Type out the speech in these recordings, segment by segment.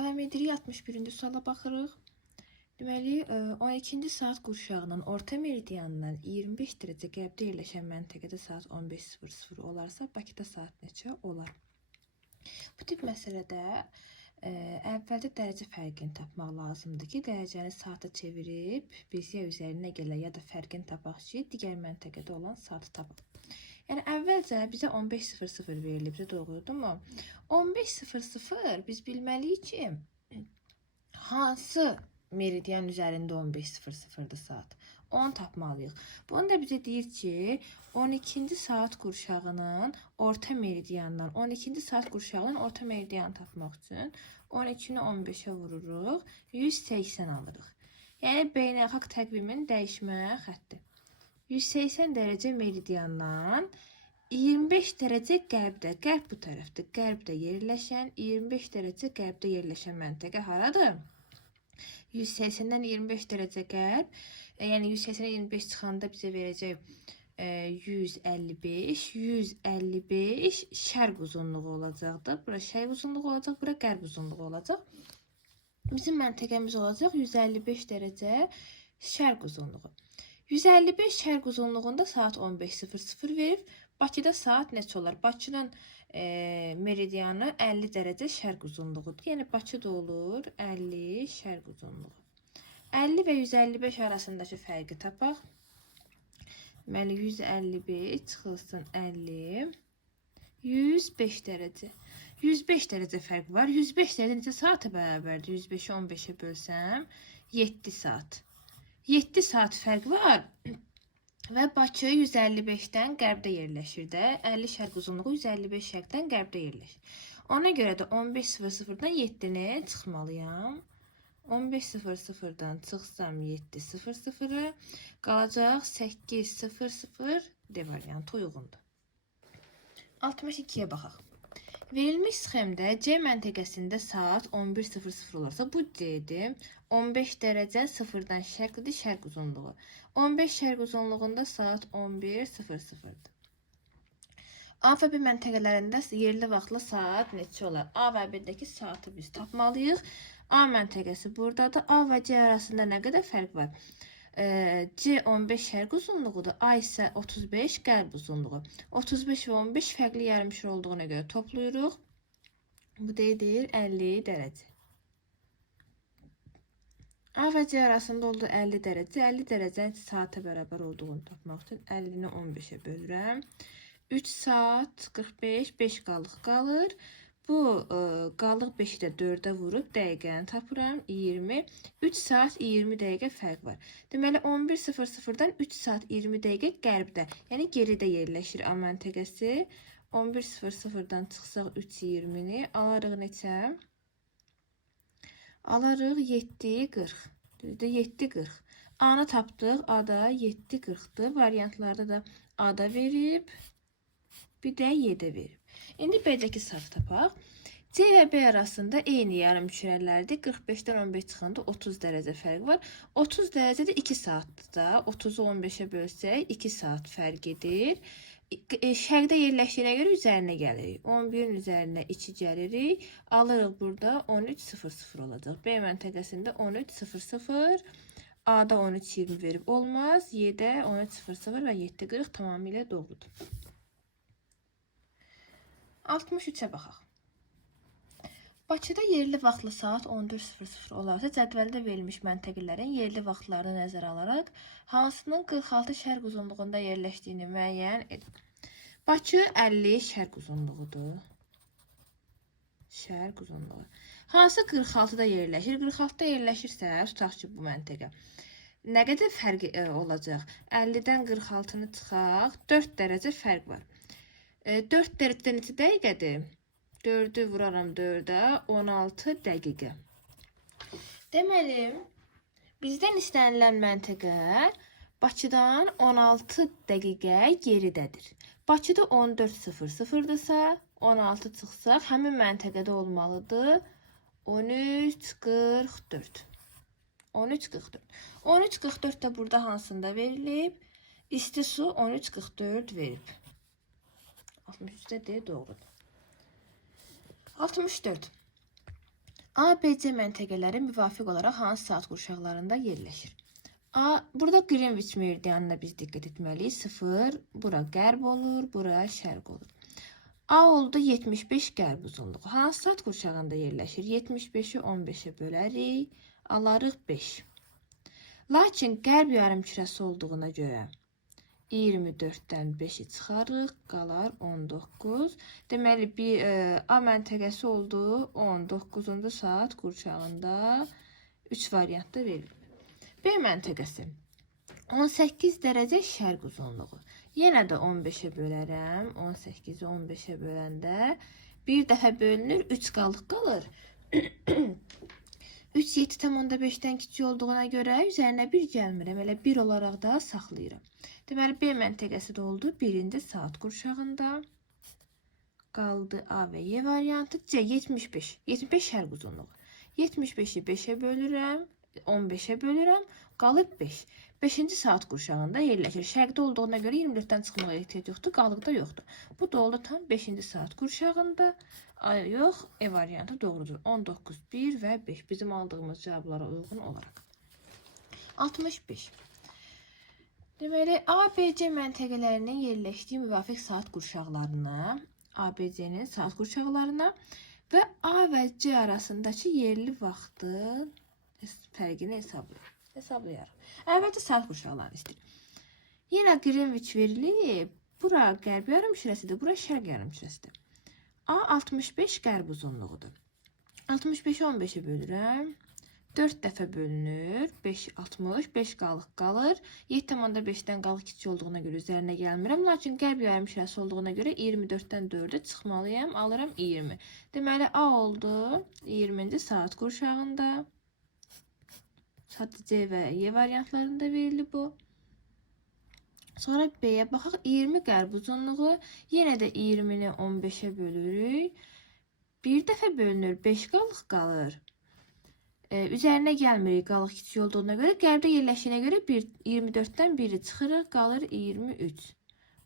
Davam edirik 61-ci suala baxırıq. Deməli, 12-ci saat qurşağının orta meridianından 25 dərəcə qərbdə yerləşən məntəqədə saat 15:00 olarsa, Bakıda saat neçə olar? Bu tip məsələdə əvvəldə dərəcə fərqini tapmaq lazımdır ki, dərəcəni saata çevirib biz ya üzərinə gələ ya da fərqini tapaq ki, digər məntəqədə olan saatı tapaq. Yəni əvvəlcə bizə 15:00 verilibdi, doğrudurmu? 15:00 biz bilməliyik ki, hansı meridian üzərində 15:00-dır saat. Onu tapmalıyıq. Bunu da bizə deyir ki, 12-ci saat qurşağının orta meridiandan 12-ci saat qurşağının orta meridianı tapmaq üçün 12-ni 15-ə vururuq, 180 alırıq. Yəni beynəlxalq təqvimin dəyişmə xətti. 180 dərəcə meridiandan 25 dərəcə qərbdə, qərb bu tərəfdir, qərbdə yerləşən, 25 dərəcə qərbdə yerləşən məntəqə haradır? 180-dən 25 dərəcə qərb, yəni 180-ə 25 çıxanda bizə verəcək 155, 155 şərq uzunluğu olacaqdır. Bura şərq uzunluğu olacaq, bura qərb uzunluğu olacaq. Bizim məntəqəmiz olacaq 155 dərəcə şərq uzunluğu. 155 şərq uzunluğunda saat 15:00 verib, Bakıda saat neçə olar? Bakının meridianı 50 dərəcə şərq uzunluğudur. Yəni Bakıda olur 50 şərq uzunluğu. 50 və 155 arasındakı fərqi tapaq. Deməli 155 çıxılsın 50. 105 dərəcə. 105 dərəcə fərq var. 105 dərəcə neçə saata bərabərdir? 105-i 15-ə bölsəm 7 saat. 7 saat fərq var. Və Bakı 155-dən qərbdə yerləşir də. 50 şərq uzunluğu 155 şərqdən qərbdə yerləşir. Ona görə də 15:00-dan 7-ni çıxmalıyam. 15:00-dan çıxsam 7:00, qalacaq 8:00, D variantı uyğundur. 62-yə baxaq. Verilmiş sxemdə C məntəqəsində saat 11:00 olursa, bu C'dir. 15 dərəcə 0-dan şərqdir, şərq uzunluğu. 15 şərq uzunluğunda saat 11:00-dır. A və B məntəqələrində yerli vaxtla saat neçə olar? A və B-dəki saatı biz tapmalıyıq. A məntəqəsi buradadır. A və C arasında nə qədər fərq var? C 15 şərq uzunluğudur. A isə 35 qərb uzunluğu. 35 və 15 fərqli yarımşar olduğuna görə toplayırıq. Bu deyir 50 dərəcə. A və C arasında olduğu 50 dərəcə. 50 dərəcənin saata bərabər olduğunu tapmaq üçün 50-ni 15-ə bölürəm. 3 saat 45, 5 qalıq qalır. Bu qalıq 5-i də 4-ə vurub dəqiqəni tapıram. 20. 3 saat 20 dəqiqə fərq var. Deməli 11:00-dan 3 saat 20 dəqiqə qərbdə, yəni geridə yerləşir A məntəqəsi. 11:00-dan çıxsaq 3:20-ni alarıq neçə? Alarıq 7:40. Düzdür, 7:40. A-nı tapdıq. A-da 7:40-dır. Variantlarda da A-da verib, bir də Y-də verib. İndi B-dəki saatı tapaq. C və B arasında eyni yarımkürələrdir. 45-dən 15 çıxanda 30 dərəcə fərq var. 30 dərəcədə 2 saatdır da. 30-u 15-ə bölsək 2 saat fərq edir. Şərqdə yerləşdiyinə görə üzərinə gəlirik. 11-in üzərinə 2 gəlirik. Alırıq burada 13:00 olacaq. B məntəqəsində 13:00, A-da 13:20 verib olmaz. Y-də 13:00 və 7:40 tamamilə doğrudur. 63-ə baxaq. Bakıda yerli vaxtlı saat 14:00 olarsa, cədvəldə verilmiş məntəqələrin yerli vaxtlarını nəzərə alaraq, hansının 46 şərq uzunluğunda yerləşdiyini müəyyən edin. Bakı 50 şərq uzunluğudur. Şərq uzunluğu. Hansı 46-da yerləşir? 46-da yerləşirsə, tutaq ki, bu məntəqə. Nə qədər fərq olacaq? 50-dən 46-nı çıxaq, 4 dərəcə fərq var. 4 dərəcə neçə dəqiqədir? 4-ü vuraram 4-ə, 16 dəqiqə. Deməli, bizdən istənilən məntəqə Bakıdan 16 dəqiqə geridədir. Bakıda 14:00-dırsa, 16 çıxsaq, həmin məntəqədə olmalıdır 13:44. 13:44. 13:44 də burada hansında verilib? İsti su 13:44 verib. 63-də D doğrudur. 64. ABC məntəqələri müvafiq olaraq hansı saat qurşaqlarında yerləşir? Burada Greenwich meridianına biz diqqət etməliyik. 0, bura qərb olur, bura şərq olur. A oldu 75 qərb uzunluğu. Hansı saat qurşağında yerləşir? 75-i 15-ə bölərik, alarıq 5. Lakin qərb yarımkürəsi olduğuna görə 24-dən 5-i çıxarıq, qalar 19. Deməli, bir A məntəqəsi oldu 19-cu saat qurşağında 3 variantda verilir. B məntəqəsi 18 dərəcə şərq uzunluğu. Yenə də 15-ə bölərəm. 18-i 15-ə böləndə bir dəfə bölünür, 3 qalıq qalır. 3 7,5-dən kiçik olduğuna görə üzərinə 1 gəlmirəm. Elə 1 olaraq da saxlayıram. Deməli, B məntəqəsi də oldu 1-ci saat qurşağında. Qaldı A və Y variantı. C 75. 75 şərq uzunluğu. 75-i 5-ə bölürəm. 15-ə bölürəm. Qalıb 5. 5-ci saat qurşağında yerləşir. Şərqdə olduğuna görə 24-dən çıxmağa ehtiyac yoxdur. Qalıqda yoxdur. Bu da oldu tam 5-ci saat qurşağında. Yox, E variantı doğrudur. 19, 1 və 5 bizim aldığımız cavablara uyğun olaraq. 65. Deməli, ABC məntəqələrinin yerləşdiyi müvafiq saat qurşaqlarına, ABC'nin saat qurşaqlarına və A və C arasındakı yerli vaxtın fərqini hesablayarıq. Əvvəlcə saat qurşaqlarını istəyir. Yenə Greenwich verilib. Bura qərb yarımkürəsidir, bura şərq yarımkürəsidir. A 65 qərb uzunluğudur. 65-i 15-ə bölürəm. 4 dəfə bölünür. 5, 60, 5 qalıq qalır. 7,5-dən qalıq kiçik olduğuna görə üzərinə gəlmirəm. Lakin qərb yarımkürəsi olduğuna görə 24-dən 4-ə çıxmalıyam. Alıram 20. Deməli, A oldu 20-ci saat qurşağında. Sadəcə C və Y variantlarında verilib bu. Sonra B'yə baxaq. 20 qərb uzunluğu. Yenə də 20-ni 15-ə bölürük. Bir dəfə bölünür. 5 qalıq qalır. Üzərinə gəlmirik qalıq kiçik olduğuna görə. Qərbdə yerləşdiyinə görə 24-dən 1-i çıxırıq. Qalır 23.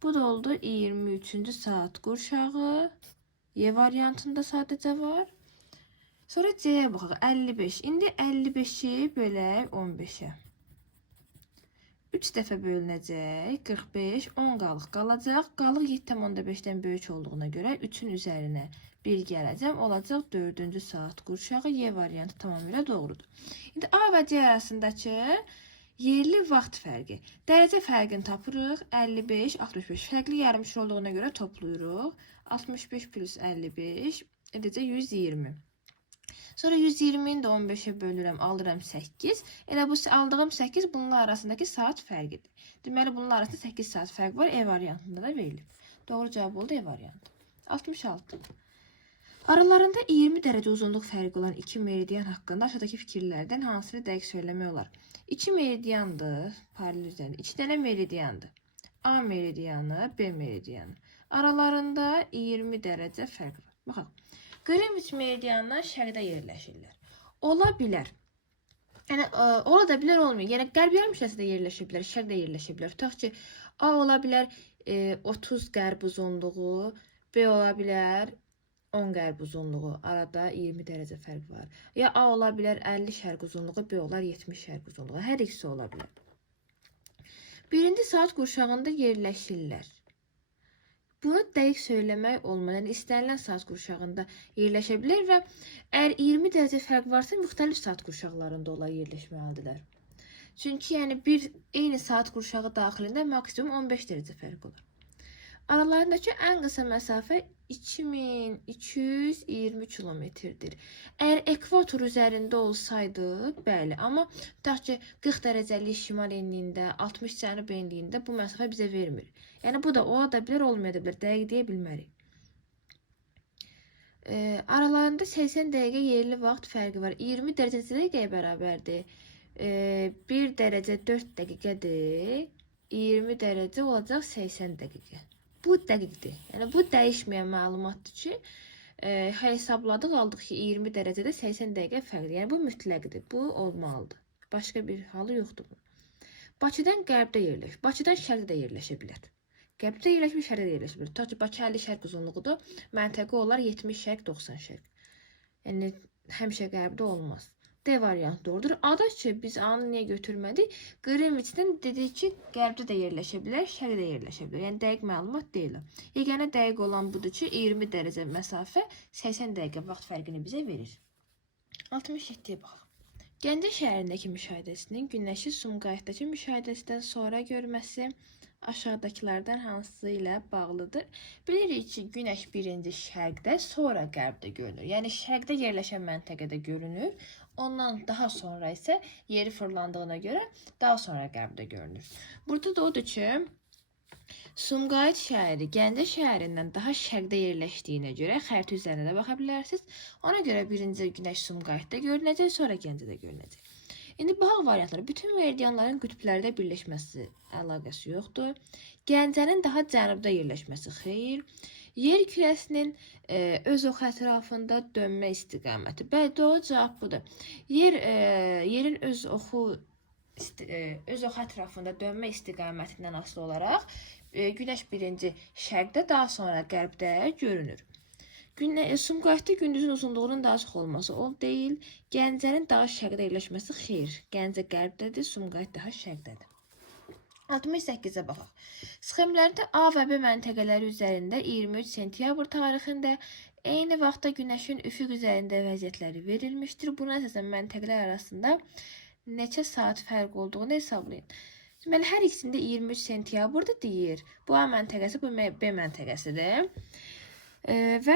Bu da oldu 23-cü saat qurşağı. Y variantında sadəcə var. Sonra C'yə baxaq. 55. İndi 55-i bölək 15-ə. 3 dəfə bölünəcək. 45, 10 qalıq qalacaq. Qalıq 7,5-dən böyük olduğuna görə 3-ün üzərinə 1 gələcəm. Olacaq 4-cü saat qurşağı. Y variantı tamamilə doğrudur. İndi A və C arasındakı yerli vaxt fərqi. Dərəcə fərqini tapırıq. 55, 65. Fərqli yarımşır olduğuna görə toplayırıq. 65 plus 55 edəcək 120. Sonra 120-ni də 15-ə bölürəm, alıram 8. Elə bu aldığım 8 bunlar arasındakı saat fərqidir. Deməli, bunlar arasında 8 saat fərq var. E variantında da verilib. Doğru cavab oldu E variantı. 66. Aralarında 20 dərəcə uzunluq fərqi olan iki meridian haqqında aşağıdakı fikirlərdən hansını dəqiq söyləmək olar? 2 meridiandır, paralel üzərində. 2 dənə meridiandır. A meridianı, B meridianı. Aralarında 20 dərəcə fərq var. Baxaq. Greenwich meridianından şərqdə yerləşirlər. Ola bilər. Yəni, ola da bilər, olmuyor. Yəni, qərb yarımkürəsində yerləşə bilər, şərqdə yerləşə bilər. Tutaq ki, A ola bilər 30 qərb uzunluğu, B ola bilər 10 qərb uzunluğu. Arada 20 dərəcə fərq var. Ya A ola bilər 50 şərq uzunluğu, B olar 70 şərq uzunluğu. Hər ikisi ola bilər. Birinci saat qurşağında yerləşirlər. Bunu dəqiq söyləmək olmadan, yəni istənilən saat qurşağında yerləşə bilər və əgər 20 dərəcə fərq varsa, müxtəlif saat qurşaqlarında onlar yerləşməlidirlər. Çünki yəni bir eyni saat qurşağı daxilində maksimum 15 dərəcə fərq olur. Aralarındakı ən qısa məsafə 2220 kilometrdir. Əgər ekvator üzərində olsaydı, bəli, amma tutaq ki 40 dərəcəlik şimal enliyində, 60 cənub enliyində bu məsafə bizə vermir. Yəni bu da ola da bilər, olmaya da bilər, dəqiq deyə bilmərik. Aralarında 80 dəqiqə yerli vaxt fərqi var. 20 dərəcə dəqiqəyə bərabərdir. 1 dərəcə 4 dəqiqədir. 20 dərəcə olacaq 80 dəqiqə. Bu dəqiqdir. Yəni bu dəyişməyən məlumatdır ki, hesabladıq, aldıq ki 20 dərəcədə 80 dəqiqə fərqdir. Yəni bu mütləqdir. Bu olmalıdır. Başqa bir halı yoxdur bu. Bakıdan qərbdə yerləşir. Bakıdan şərqdə yerləşə bilər. Qərbdə yerləşmiş, şərqdə yerləşə bilər. Tutaq ki, Bakı 50 şərq uzunluğudur. Məntəqə olar 70 şərq, 90 şərq. Yəni həmişə qərbdə olmaz. D variantı doğrudur. Ada ki, biz A-nı niyə götürmədik? Greenwich'dən dedik ki, qərbdə də yerləşə bilər, şərqdə də yerləşə bilər. Yəni dəqiq məlumat deyil. Yeganə dəqiq olan budur ki, 20 dərəcə məsafə 80 dəqiqə vaxt fərqini bizə verir. 67-yə baxaq. Gəncə şəhərindəki müşahidəsinin Günəşi Sumqayıtdakı müşahidəsindən sonra görməsi aşağıdakılardan hansı ilə bağlıdır? Bilirik ki, Günəş birinci şərqdə, sonra qərbdə görünür. Yəni şərqdə yerləşən məntəqədə görünür. Ondan daha sonra isə yeri fırlandığına görə daha sonra qərbdə görünür. Burada da odur ki, Sumqayıt şəhəri Gəncə şəhərindən daha şərqdə yerləşdiyinə görə xəritə üzərində də baxa bilərsiniz. Ona görə birinci Günəş Sumqayıtda görünəcək, sonra Gəncədə görünəcək. İndi baxaq variantlara. Bütün meridianların qütblərdə birləşməsi əlaqəsi yoxdur. Gəncənin daha cənubda yerləşməsi xeyr. Yer kürəsinin öz oxu ətrafında dönmə istiqaməti. Bəli, doğru cavab budur. Yerin öz oxu ətrafında dönmə istiqamətindən asılı olaraq Günəş birinci şərqdə, daha sonra qərbdə görünür. Sumqayıtda gündüzün uzunluğunun daha çox olması o deyil. Gəncənin daha şərqdə yerləşməsi xeyr. Gəncə qərbdədir, Sumqayıt daha şərqdədir. 68-ə baxaq. Sxemlərdə A və B məntəqələri üzərində 23 sentyabr tarixində eyni vaxtda Günəşin üfüq üzərində vəziyyətləri verilmişdir. Buna əsasən məntəqələr arasında neçə saat fərq olduğunu hesablayın. Deməli, hər ikisində 23 sentyabrdır deyir. Bu A məntəqəsi, bu B məntəqəsidir. Və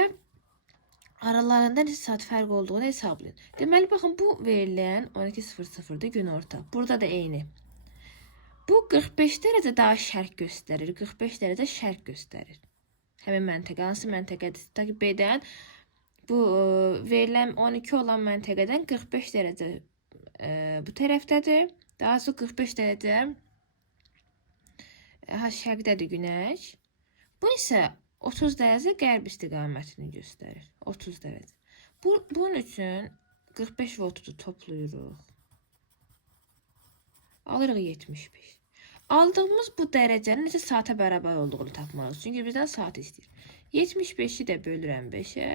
aralarında neçə saat fərq olduğunu hesablayın. Deməli, baxın, bu verilən 12:00-da günorta. Burada da eyni. Bu 45 dərəcə daha şərq göstərir. 45 dərəcə şərq göstərir. Həmin məntəqə, hansı məntəqədir? Ta ki, B-dən bu verilən 12 olan məntəqədən 45 dərəcə bu tərəfdədir. Daha sonra 45 dərəcə şərqdədir Günəş. Bu isə 30 dərəcə qərb istiqamətini göstərir. 30 dərəcə. Bunun üçün 45 və 30-u toplayırıq. Alırıq 75. Aldığımız bu dərəcənin neçə saata bərabər olduğunu tapmalıyıq. Çünki bizdən saat istəyir. 75-i də bölürəm 5-ə,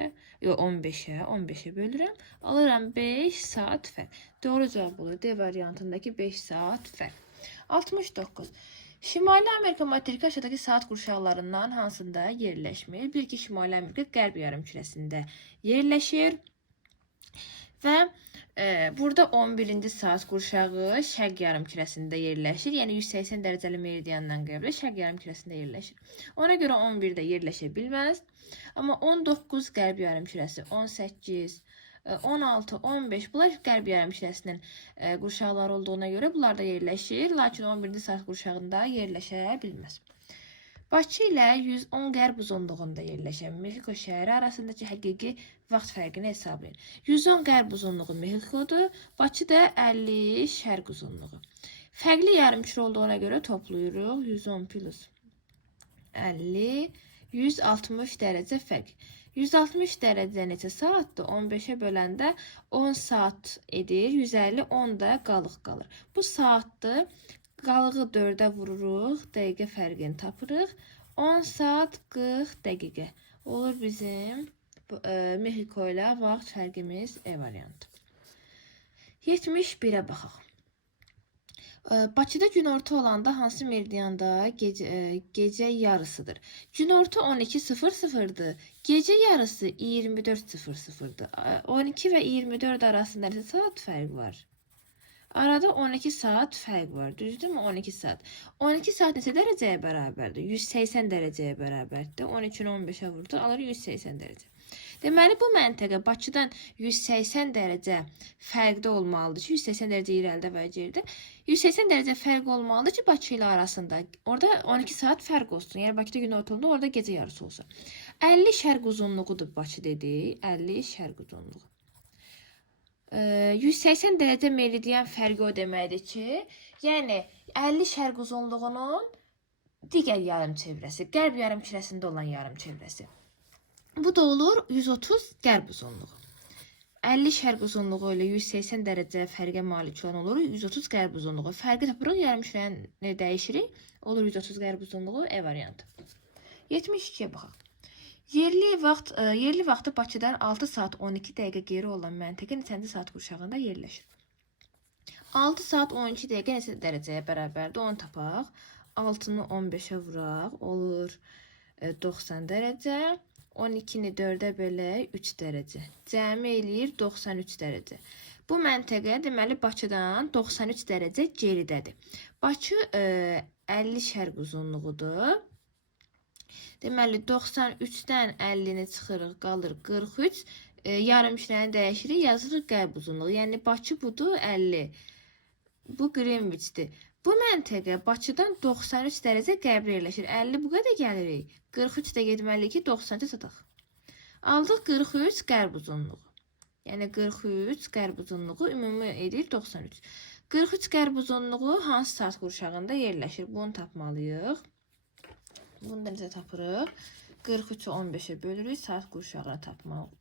yox 15-ə, 15-ə bölürəm. Alıram 5 saat fərq. Doğru cavab olur. D variantındakı 5 saat fərq. 69. Şimali Amerika materiki aşağıdakı saat qurşaqlarından hansında yerləşmir? Bil ki, Şimali Amerika qərb yarımkürəsində yerləşir. Və burada 11-ci saat qurşağı şərq yarımkürəsində yerləşir. Yəni 180 dərəcəli meridiandan qəblə şərq yarımkürəsində yerləşir. Ona görə 11-də yerləşə bilməz. Amma 19 qərb yarımkürəsi, 18, 16, 15 bunlar qərb yarımkürəsinin qurşaqları olduğuna görə bunlar da yerləşir. Lakin 11-ci saat qurşağında yerləşə bilməz. Bakı ilə 110 qərb uzunluğunda yerləşən Mexiko şəhəri arasındakı həqiqi vaxt fərqini hesablayın. 110 qərb uzunluğu Mexikodur, Bakı da 50 şərq uzunluğu. Fərqli yarımküre olduğuna görə toplayırıq. 110 plus 50, 160 dərəcə fərq. 160 dərəcə neçə saatdır? 15-ə böləndə 10 saat edir. 150, 10 da qalıq qalır. Bu saatdır. Qalığı 4-ə vururuq. Dəqiqə fərqini tapırıq. 10 saat 40 dəqiqə. Olur bizim Mexiko ilə vaxt fərqimiz E variantı. 71-ə baxaq. Bakıda günorta olanda hansı meridiyanda gecə yarısıdır? Günorta 12:00'dır. Gecə yarısı 24:00'dır. 12 və 24 arasında neçə saat fərq var? Arada 12 saat fərq var. Düzdürmü? 12 saat. 12 saat neçə dərəcəyə bərabərdir? 180 dərəcəyə bərabərdir. 12-ni 15-ə vurdu, alır 180 dərəcə. Deməli, bu məntəqə Bakıdan 180 dərəcə fərqdə olmalıdır ki, 180 dərəcə irəlidə və gerdə. 180 dərəcə fərq olmalıdır ki, Bakı ilə arasında. Orada 12 saat fərq olsun. Yəni, Bakıda günorta oldu, orada gecə yarısı olsun. 50 şərq uzunluğudur Bakı dedi. 50 şərq uzunluğu. 180 dərəcə meridian fərqi o deməkdir ki, yəni 50 şərq uzunluğunun digər yarım çevrəsi, qərb yarım kürəsində olan yarım çevrəsi. Bu da olur 130 qərb uzunluğu. 50 şərq uzunluğu ilə 180 dərəcə fərqə malik olan olur 130 qərb uzunluğu. Fərqi tapırıq, yarım kürəni dəyişirik. Olur 130 qərb uzunluğu E variantı. 72-yə baxaq. Yerli vaxtı Bakıdan 6 saat 12 dəqiqə geri olan məntəqə neçənci saat qurşağında yerləşir? 6 saat 12 dəqiqə neçə dərəcəyə bərabərdir? Onu tapaq. 6-nı 15-ə vuraq. Olur 90 dərəcə. 12-ni 4-ə bölək 3 dərəcə. Cəmi eləyir 93 dərəcə. Bu məntəqə deməli Bakıdan 93 dərəcə geridədir. Bakı 50 şərq uzunluğudur. Deməli 93-dən 50-ni çıxırıq, qalır 43. Yarım şirəni dəyişirik, yazırıq qərb uzunluğu. Yəni Bakı budur 50. Bu Greenwich'dir. Bu məntəqə Bakıdan 93 dərəcə qərbə yerləşir. 50 bu qədər gəlirik. 43 də getməliyik ki, 90-ı sataq. Aldıq 43 qərb uzunluğu. Yəni 43 qərb uzunluğu ümumi edir 93. 43 qərb uzunluğu hansı saat qurşağında yerləşir? Bunu tapmalıyıq. Bunu da necə tapırıq? 43-ü 15-ə bölürük, saat qurşağına tapmaq.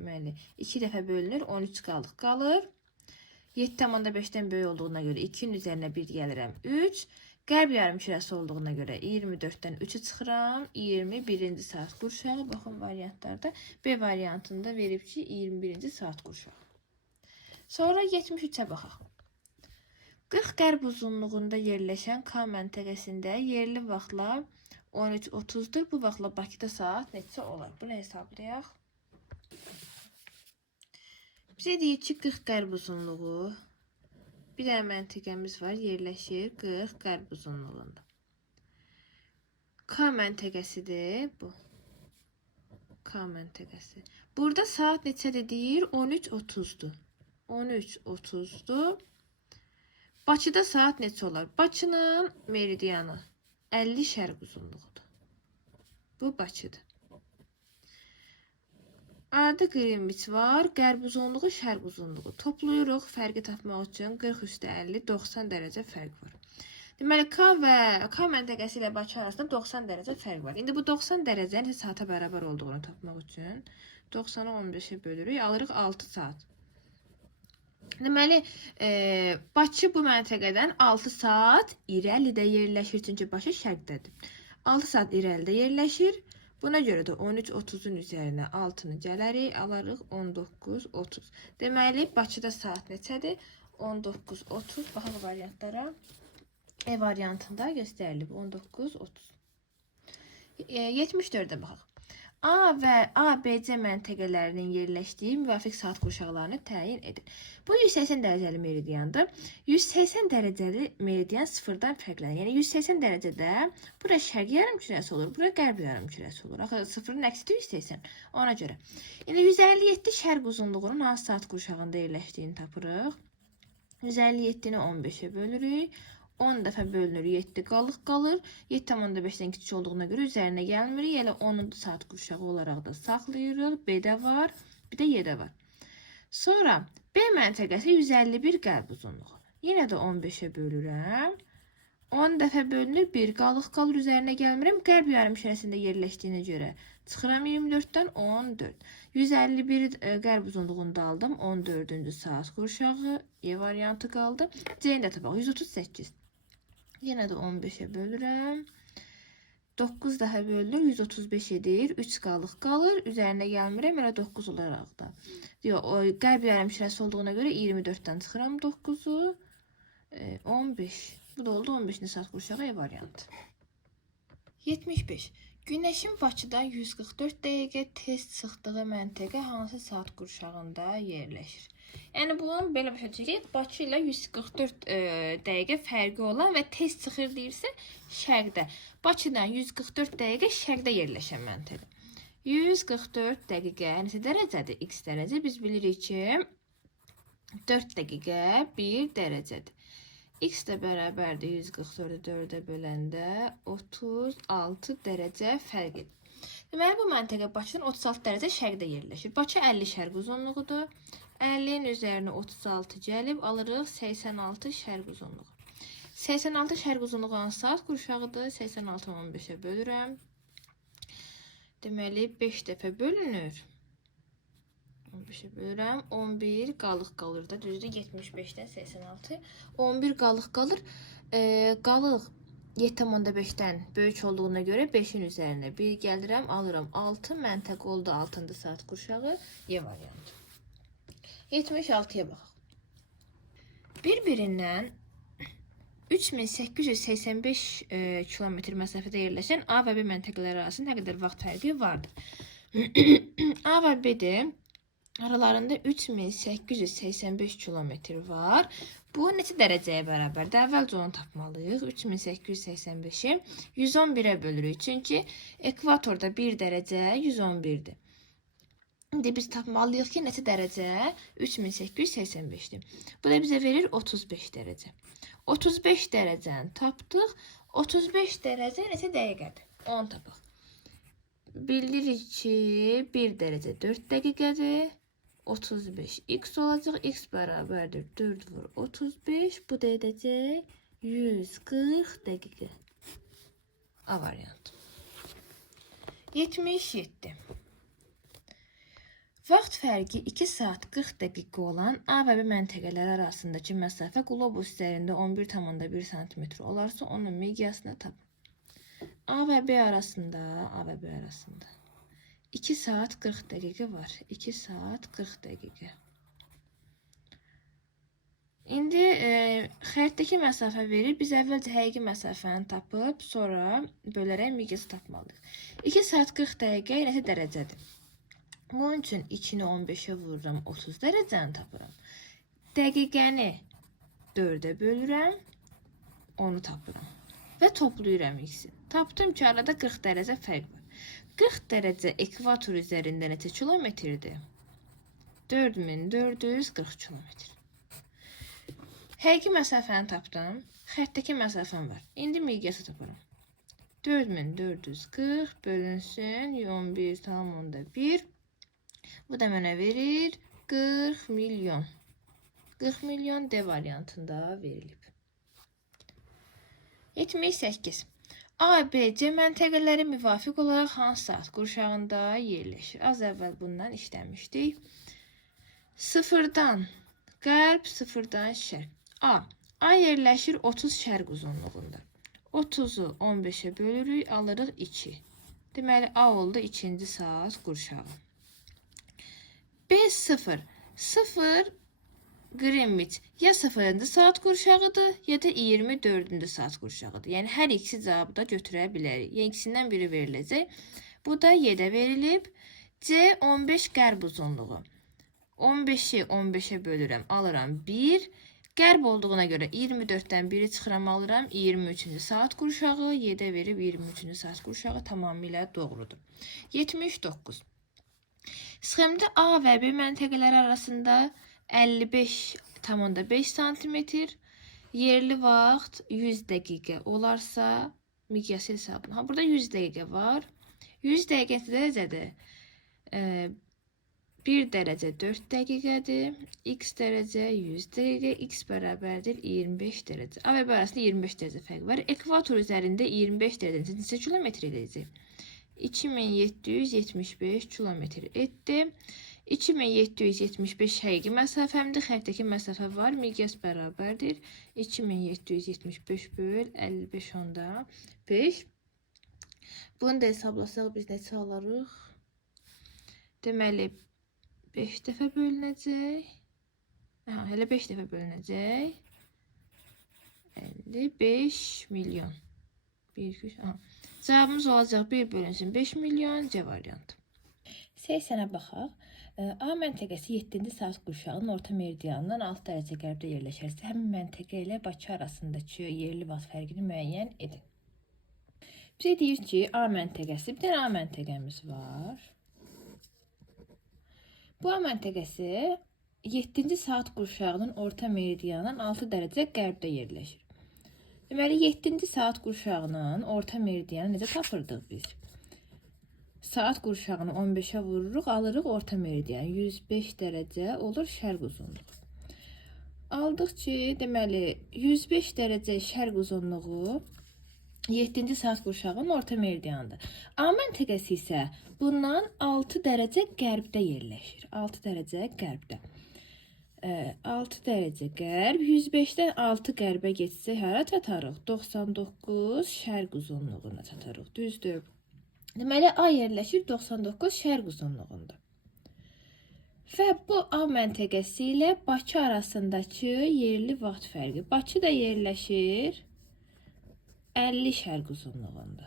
Deməli, 2 dəfə bölünür, 13 qalır. 7,5-dən böyük olduğuna görə 2-nin üzərinə 1 gəlirəm, 3. Qərb yarımkürəsi olduğuna görə 24-dən 3-ü çıxıram, 21-ci saat qurşağı. Baxın variantlarda B variantında verib ki, 21-ci saat qurşağı. Sonra 73-ə baxaq. 40 qərb uzunluğunda yerləşən K məntəqəsində yerli vaxtla 13:30-dur. Bu vaxtla Bakıda saat neçə olar? Bunu hesablayaq. Bizə deyir ki, 40 qərb uzunluğu. Bir dənə məntəqəmiz var, yerləşir 40 qərb uzunluğunda. K məntəqəsidir bu. K məntəqəsi. Burada saat neçədir deyir? 13:30-dur. 13:30-dur. Bakıda saat neçə olar? Bakının meridianı 50 şərq uzunluğudur. Bu Bakıdır. Adı Greenwich var. Qərb uzunluğu, şərq uzunluğu. Toplayırıq fərqi tapmaq üçün 43-də 50, 90 dərəcə fərq var. Deməli, K məntəqəsi ilə Bakı arasında 90 dərəcə fərq var. İndi bu 90 dərəcənin saata bərabər olduğunu tapmaq üçün 90-ı 15-ə bölürük. Alırıq 6 saat. Deməli, Bakı bu məntəqədən 6 saat irəlidə yerləşir. Çünki Bakı şərqdədir. 6 saat irəlidə yerləşir. Buna görə də 13:30-un üzərinə 6-nı gələrik. Alarıq 19:30. Deməli, Bakıda saat neçədir? 19:30. Baxaq variantlara. E variantında göstərilib 19:30. 74-də baxaq. A və ABC məntəqələrinin yerləşdiyi müvafiq saat qurşaqlarını təyin edin. Bu 180 dərəcəli meridiandır. 180 dərəcəli meridian sıfırdan fərqlənir. Yəni 180 dərəcədə bura şərq yarımkürəsi olur, bura qərb yarımkürəsi olur. Axı sıfırın əksidir 180. Ona görə. Yəni 157 şərq uzunluğunun hansı saat qurşağında yerləşdiyini tapırıq. 157-ni 15-ə bölürük. 10 dəfə bölünür, 7 qalır. 7,5-dən kiçik olduğuna görə üzərinə gəlmirik. Elə 10-cu saat qurşağı olaraq da saxlayırıq. B-də var, bir də Y-də var. Sonra B məntəqəsi 151 qərb uzunluğu. Yenə də 15-ə bölürəm. 10 dəfə bölünür, 1 qalır, üzərinə gəlmirəm. Qərb yarımkürəsində yerləşdiyinə görə çıxıram 24-dən 14. 151 qərb uzunluğunda aldım. 14-cü saat qurşağı, Y variantı qaldı. C-ni də tapaq, 138. Yenə də 15-ə bölürəm. 9 dəfə bölünür, 135 edir. 3 qalır, üzərinə gəlmirəm, elə 9 olaraq da. Qərb yarımkürəsi olduğuna görə 24-dən çıxıram 9-u. 15. Bu da oldu 15-ci saat qurşağı E variantı. 75. Günəşin Bakıdan 144 dəqiqə tez çıxdığı məntəqə hansı saat qurşağında yerləşir? Yəni bunu belə başa düşürük. Bakı ilə 144 dəqiqə fərqi olan və tez çıxır deyirsə şərqdə. Bakıdan 144 dəqiqə şərqdə yerləşən məntəqə. 144 dəqiqə neçə dərəcədir? X dərəcə. Biz bilirik ki 4 dəqiqə 1 dərəcədir. X də bərabərdir 144-ü 4-ə böləndə 36 dərəcə fərq edir. Deməli, bu məntəqə Bakıdan 36 dərəcə şərqdə yerləşir. Bakı 50 şərq uzunluğudur. 50-nin üzərinə 36 gəlib, alırıq 86 şərq uzunluğu. 86 şərq uzunluğu hansı saat qurşağıdır? 86-ı 15-ə bölürəm. Deməli, 5 dəfə bölünür. 15-ə bölürəm. 11 qalır da, düzdür, 75-dən 86. 11 qalır. Qalıq 7,5'dən böyük olduğuna görə 5-in üzərinə 1 gəlirəm, alıram 6, məntəq oldu 6-cı saat qurşağı, Y variantı. 76-ya baxaq. Bir-birindən 3885 kilometr məsafədə yerləşən A və B məntəqələri arasında nə qədər vaxt fərqi vardır? A və B-dir. Aralarında 3885 kilometr var. Bu neçə dərəcəyə bərabərdir? Əvvəlcə onu tapmalıyıq. 3885-i 111-ə bölürük. Çünki ekvatorda 1 dərəcə 111-dir. İndi biz tapmalıyıq ki, neçə dərəcə? 3885-dir. Bu da bizə verir 35 dərəcə. 35 dərəcəni tapdıq. 35 dərəcə neçə dəqiqədir? 10 tapıq. Bilirik ki, 1 dərəcə 4 dəqiqədir. 35 x olacaq. X bərabərdir 4 vur 35. Bu da edəcək 140 dəqiqə. A variantı. 77. Vaxt fərqi 2 saat 40 dəqiqə olan A və B məntəqələri arasındakı məsafə qlobus üzərində 11,1 cm olarsa onun miqyasını tapın. A və B arasında 2 saat 40 dəqiqə var. 2 saat 40 dəqiqə. İndi xəttdəki məsafə verir. Biz əvvəlcə həqiqi məsafəni tapıb, sonra bölərək miqyası tapmalıyıq. 2 saat 40 dəqiqə neçə dərəcədir? Bunun üçün 2-ni 15-ə vururam, 30 dərəcəni tapıram. Dəqiqəni 4-ə bölürəm, onu tapıram. Və toplayıram x-i. Tapdım ki, arada 40 dərəcə fərq var. 40 dərəcə ekvator üzərində neçə kilometrdir? 4440 kilometr. Həqiqi məsafəni tapdım. Xəttdəki məsafəm var. İndi miqyası taparam. 4440 bölünsün 11,1. Bu da mənə verir 40 milyon. 40 milyon D variantında verilib. 78. A, B, C məntəqələri müvafiq olaraq hansı saat qurşağında yerləşir? Az əvvəl bundan işləmişdik. Sıfırdan qərb, sıfırdan şərq. A yerləşir 30 şərq uzunluğunda. 30-u 15-ə bölürük, alırıq 2. Deməli, A oldu 2-ci saat qurşağı. B 0. 0 Greenwich ya 0-cı saat qurşağıdır, ya da 24-cü saat qurşağıdır. Yəni, hər ikisi cavabı da götürə bilərik. Yəni, ikisindən biri veriləcək. Bu da Y-də verilib. C 15 qərb uzunluğu. 15-i 15-ə bölürəm, alıram 1. Qərb olduğuna görə 24-dən 1-i çıxıram, alıram 23-cü saat qurşağı. Y-də verib 23-cü saat qurşağı tamamilə doğrudur. 79. Sxemdə A və B məntəqələri arasında 55,5 cm, yerli vaxt 100 dəqiqə olarsa, miqyası hesabına. Burada 100 dəqiqə var. 100 dəqiqə dərəcədir. 1 dərəcə 4 dəqiqədir. X dərəcə 100 dəqiqə. X bərabərdir 25 dərəcə. A və B arasında 25 dərəcə fərq var. Ekvator üzərində 25 dərəcə neçə kilometr edəcək? 2775 kilometr etdi. 2775 həqiqi məsafəmdir. Xəttdəki məsafə var. Miqyas bərabərdir. 2775 böl 55,5. Bunu da hesablasaq biz neçə alarıq? Deməli 5 dəfə bölünəcək. Hələ 5 dəfə bölünəcək. 55 milyon. Cavabımız olacaq 1 bölünsün 5 milyon C variantı. 80-ə baxaq. A məntəqəsi 7-ci saat qurşağının orta meridianından 6 dərəcə qərbdə yerləşərsə, həmin məntəqə ilə Bakı arasındakı yerli vaxt fərqini müəyyən edin. Bizə deyir ki, A məntəqəsi, bir dənə A məntəqəmiz var. Bu A məntəqəsi 7-ci saat qurşağının orta meridianından 6 dərəcə qərbdə yerləşir. Deməli, 7-ci saat qurşağının orta meridianı necə tapırdıq biz? Saat qurşağını 15-ə vururuq, alırıq orta meridianı. 105 dərəcə olur şərq uzunluğu. Aldıq ki, deməli, 105 dərəcə şərq uzunluğu 7-ci saat qurşağının orta meridianıdır. A məntəqəsi isə bundan 6 dərəcə qərbdə yerləşir. 6 dərəcə qərbdə. 6 dərəcə qərb, 105-dən 6 qərbə getsə hara çatarıq? 99 şərq uzunluğuna çatarıq, düzdür? Deməli, A yerləşir 99 şərq uzunluğunda. Və bu A məntəqəsi ilə Bakı arasındakı yerli vaxt fərqi. Bakı da yerləşir 50 şərq uzunluğunda.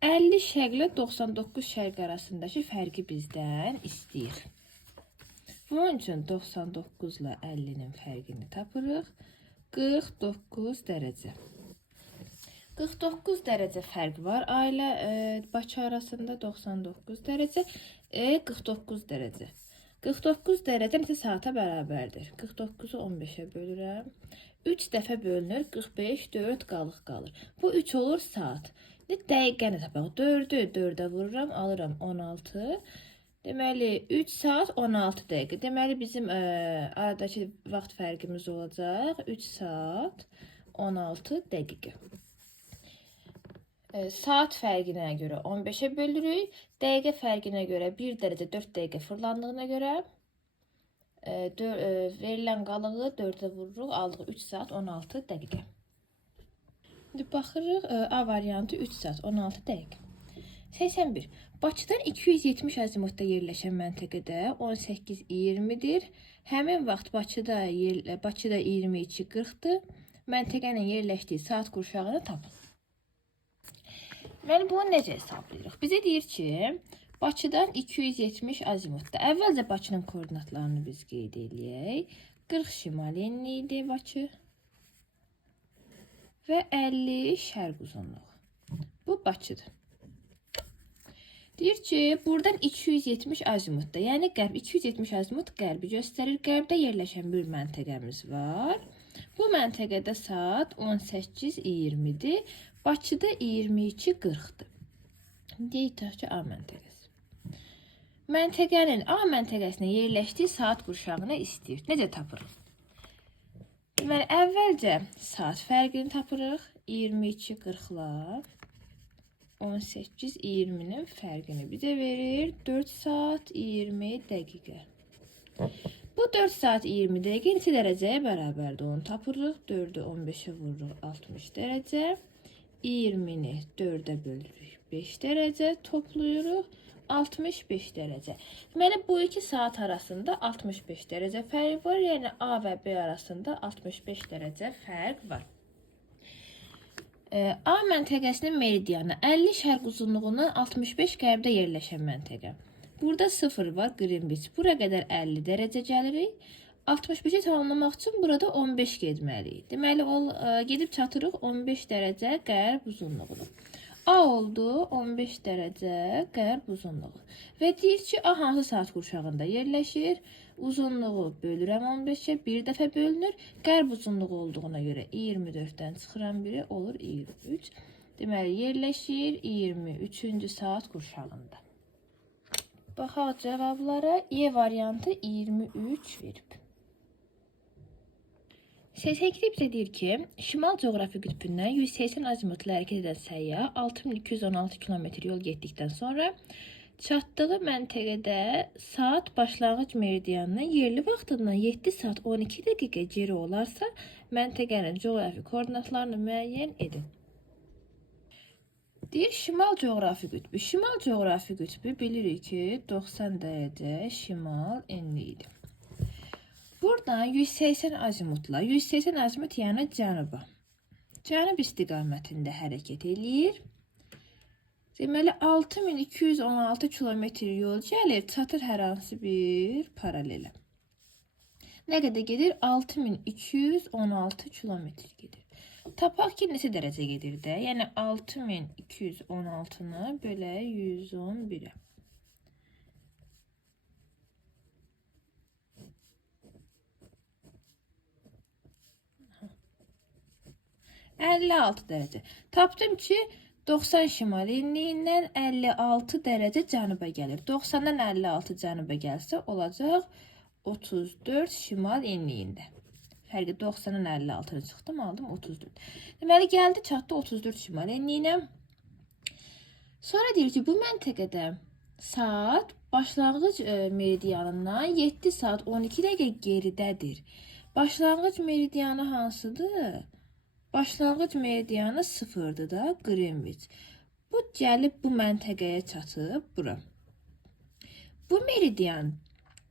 50 şərqlə 99 şərq arasındakı fərqi bizdən istəyir. Bunun üçün 99 ilə 50-nin fərqini tapırıq. 49 dərəcə. 49 dərəcə fərq var. A ilə Bakı arasında 99 dərəcə. 49 dərəcə. 49 dərəcə neçə saata bərabərdir? 49-u 15-ə bölürəm. 3 dəfə bölünür. 45, 4 qalır. Bu 3 olur saat. Dəqiqəni tapaq. 4-ü 4-ə vururam, alıram 16. Deməli, 3 saat 16 dəqiqə. Deməli, bizim aradakı vaxt fərqimiz olacaq 3 saat 16 dəqiqə. Saat fərqinə görə 15-ə bölürük. Dəqiqə fərqinə görə 1 dərəcə 4 dəqiqə fırlandığına görə verilən qalığı 4-ə vururuq, aldıq 3 saat 16 dəqiqə. İndi baxırıq, A variantı 3 saat 16 dəqiqə. 81. Bakıdan 270 azimutda yerləşən məntəqədə 18:20-dir. Həmin vaxt Bakıda 22:40-dır. Məntəqənin yerləşdiyi saat qurşağını tapın. Deməli, bunu necə hesablayırıq? Bizə deyir ki, Bakıdan 270 azimutda. Əvvəlcə Bakının koordinatlarını biz qeyd edək. 40 şimal enliyidir Bakı və 50 şərq uzunluğu. Bu Bakıdır. Deyir ki, buradan 270 azimutda, yəni qərb 270 azimut qərbi göstərir. Qərbdə yerləşən bir məntəqəmiz var. Bu məntəqədə saat 18:20-dir. Bakıda 22:40-dır. Deyək ki, A məntəqəsi. Məntəqənin A məntəqəsinə yerləşdiyi saat qurşağını istəyir. Necə tapırıq? Deməli, əvvəlcə saat fərqini tapırıq. 22:40-la 18:20-nin fərqini bizə verir 4 saat 20 dəqiqə. Bu 4 saat 20 dəqiqə neçə dərəcəyə bərabərdir? Onu tapırıq. 4-ü 15-ə vururuq 60 dərəcə. 20-ni 4-ə bölürük 5 dərəcə. Toplayırıq 65 dərəcə. Deməli, bu iki saat arasında 65 dərəcə fərq var. Yəni A və B arasında 65 dərəcə fərq var. A məntəqəsinin meridianı 50 şərq uzunluğuna 65 qərbdə yerləşən məntəqə. Burada 0 var, Greenwich. Bura qədər 50 dərəcə gəlirik. 65-i tamamlamaq üçün burada 15 getməliyik. Deməli, gedib çatırıq 15 dərəcə qərb uzunluğuna. A oldu 15 dərəcə qərb uzunluğu. Və deyir ki, A hansı saat qurşağında yerləşir? Uzunluğu bölürəm 15-ə, bir dəfə bölünür. Qərb uzunluğu olduğuna görə 24-dən çıxıram biri olur 23. Deməli, yerləşir 23-cü saat qurşağında. Baxaq cavablara. E variantı 23 verib. 82 bizə deyir ki, şimal coğrafi qütbündən 180 azimutla hərəkət edən səyyah 6216 km yol getdikdən sonra çatdığı məntəqədə saat başlanğıc meridianının yerli vaxtından 7 saat 12 dəqiqə geri olarsa, məntəqənin coğrafi koordinatlarını müəyyən edin. Deyir, şimal coğrafi qütbü. Şimal coğrafi qütbü bilirik ki, 90 dərəcə şimal enliyidir. Buradan 180 azimutla, 180 azimut yəni cənuba. Cənub istiqamətində hərəkət eləyir. Deməli, 6216 kilometr yol gəlir, çatır hər hansı bir paralelə. Nə qədər gedir? 6216 kilometr gedir. Tapaq ki, neçə dərəcə gedir də? Yəni, 6216-nı bölə 111-ə. 56 dərəcə. Tapdım ki, 90 şimal enliyindən 56 dərəcə cənuba gəlir. 90-dan 56 cənuba gəlsə, olacaq 34 şimal enliyində. Fərqi 90-dan 56-nı çıxdım, aldım 34. Deməli, gəldi, çatdı 34 şimal enliyinə. Sonra deyir ki, bu məntəqədə saat başlanğıc meridianından 7 saat 12 dəqiqə geridədir. Başlanğıc meridianı hansıdır? Başlanğıc meridianı 0-dır da, Greenwich. Bu gəlib bu məntəqəyə çatıb bura. Bu meridian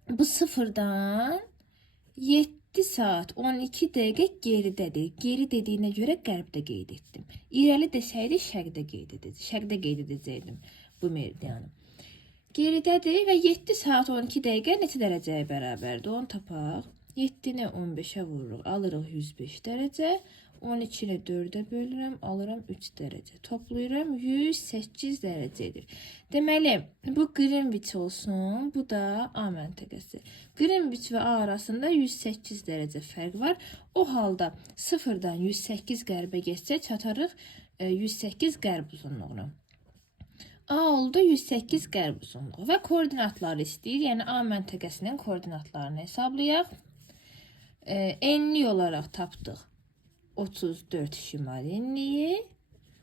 bu 0-dan 7 saat 12 dəqiqə geridədir. Geri dediyinə görə qərbdə qeyd etdim. İrəli desəydi şərqdə qeyd edəcəkdim bu meridianı. Geridədir və 7 saat 12 dəqiqə neçə dərəcəyə bərabərdir? Onu tapaq. 7-ni 15-ə vururuq, alırıq 105 dərəcə. 12-ni 4-ə bölürəm, alıram 3 dərəcə. Toplayıram 108 dərəcədir. Deməli, bu Greenwich olsun, bu da A məntəqəsi. Greenwich və A arasında 108 dərəcə fərq var. O halda 0-dan 108 qərbə geçsə çatarıq 108 qərb uzunluğuna. A oldu 108 qərb uzunluğu və koordinatları istəyir. Yəni A məntəqəsinin koordinatlarını hesablayaq. Enlik olaraq tapdıq 34 şimal enliyi.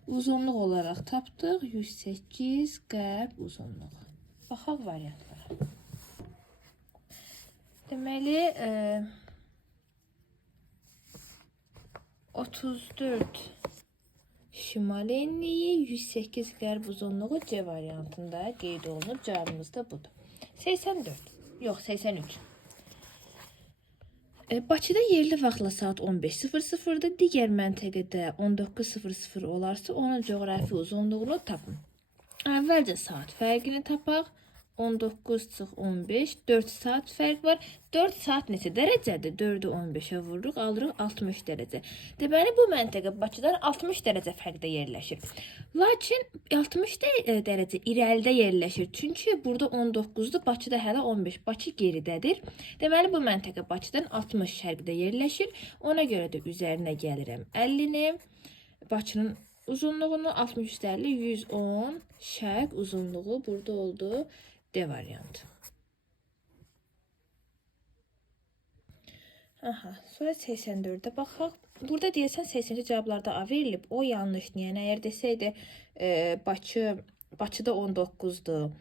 Uzunluq olaraq tapdıq 108 qərb uzunluğu. Baxaq variantlara. Deməli 34 şimal enliyi 108 qərb uzunluğu C variantında qeyd olunub. Cavabımız da budur. 84. Yox, 83. Bakıda yerli vaxtla saat 15:00-dır. Digər məntəqədə 19:00 olarsa, onun coğrafi uzunluğunu tapın. Əvvəlcə saat fərqini tapaq. 19-15, 4 saat fərq var. 4 saat neçə dərəcədir? 4-ü 15-ə vururuq, alırıq 60 dərəcə. Deməli, bu məntəqə Bakıdan 60 dərəcə fərqdə yerləşir. Lakin 60 dərəcə irəlidə yerləşir. Çünki burada 19-dur, Bakıda hələ 15. Bakı geridədir. Deməli, bu məntəqə Bakıdan 60 şərqdə yerləşir. Ona görə də üzərinə gəlirəm 50-ni. Bakının uzunluğunu 60 50, 110 şərq uzunluğu burada oldu. D variantı. Sonra 84'e baxaq. Burada deyəsən 80-ci cavablarda A verilib. O yanlış. Yəni əgər desəydi Bakıda 19-dur,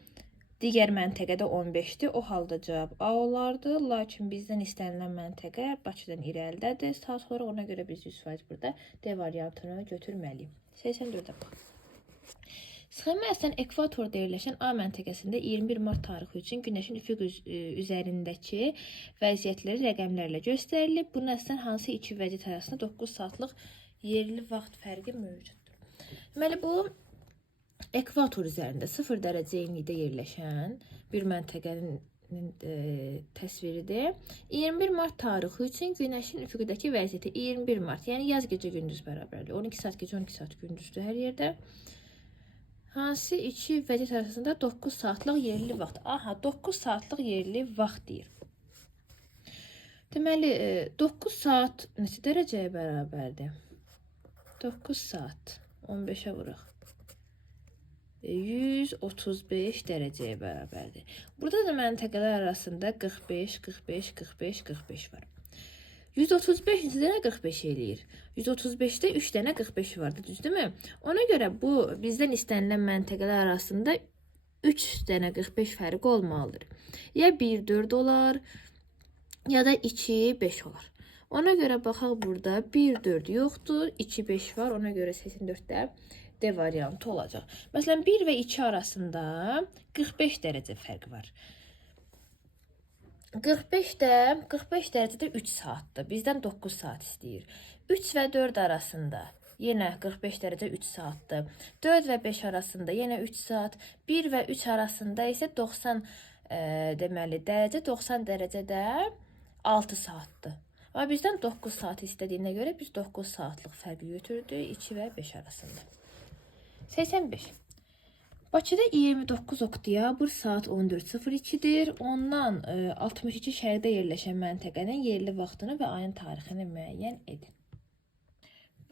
digər məntəqədə 15-dir, o halda cavab A olardı. Lakin bizdən istənilən məntəqə Bakıdan irəlidədir. Saat sonra ona görə biz 100% burada D variantını götürməliyik. 84'e baxaq. Sxema əsasən ekvatorda yerləşən A məntəqəsində 21 mart tarixi üçün günəşin üfüq üzərindəki vəziyyətləri rəqəmlərlə göstərilib. Bunun əsasən hansı iki vəziyyət arasında 9 saatlıq yerli vaxt fərqi mövcuddur? Deməli, bu ekvator üzərində 0 dərəcə enlikdə yerləşən bir məntəqənin təsviridir. 21 mart tarixi üçün günəşin üfüqdəki vəziyyəti 21 mart, yəni yaz gecə gündüz bərabərdir. 12 saat gecə 12 saat gündüzdür hər yerdə. Hansı iki vəziyyət arasında 9 saatlıq yerli vaxt? 9 saatlıq yerli vaxt deyir. Deməli, 9 saat neçə dərəcəyə bərabərdir? 9 saat 15-ə vuruq. 135 dərəcəyə bərabərdir. Burada da məntəqələr arasında 45, 45, 45, 45 var. 135 dənə 45 eləyir. 135-də 3 dənə 45 vardı, düzdürmü? Ona görə bu bizdən istənilən məntəqələr arasında 3 dənə 45 fərqi olmalıdır. Ya 1, 4 olar, ya da 2, 5 olar. Ona görə baxaq burada 1, 4 yoxdur, 2, 5 var. Ona görə 84-də D variantı olacaq. Məsələn, 1 və 2 arasında 45 dərəcə fərq var. 45 dərəcədə 3 saatdır. Bizdən 9 saat istəyir. 3 və 4 arasında yenə 45 dərəcə 3 saatdır. 4 və 5 arasında yenə 3 saat. 1 və 3 arasında isə 90 deməli dərəcə 90 dərəcədə 6 saatdır. Amma bizdən 9 saat istədiyinə görə biz 9 saatlıq fərqi götürdük 2 və 5 arasında. 85. Bakıda 29 oktyabr saat 14:02-dir. Ondan 62 şərqdə yerləşən məntəqənin yerli vaxtını və ayın tarixini müəyyən edin.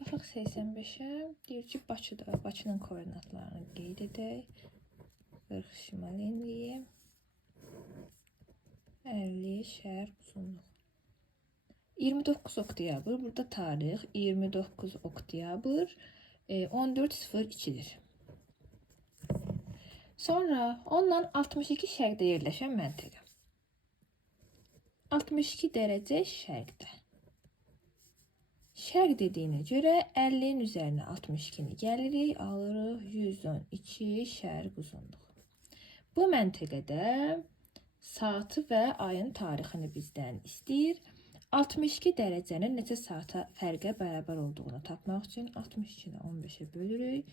Baxaq 85-ə. Deyir ki, Bakının koordinatlarını qeyd edək. 40 şimal enliyi, 50 şərq uzunluq. 29 oktyabr, burada tarix 29 oktyabr 14:02-dir. Sonra ondan 62 şərqdə yerləşən məntəqə. 62 dərəcə şərqdə. Şərq dediyinə görə 50'nin üzərinə 62'ni gəlirik, alırıq 112 şərq uzunluğu. Bu məntəqədə saatı və ayın tarixini bizdən istəyir. 62 dərəcənin neçə saata fərqə bərabər olduğunu tapmaq üçün 62'ni 15'e bölürük.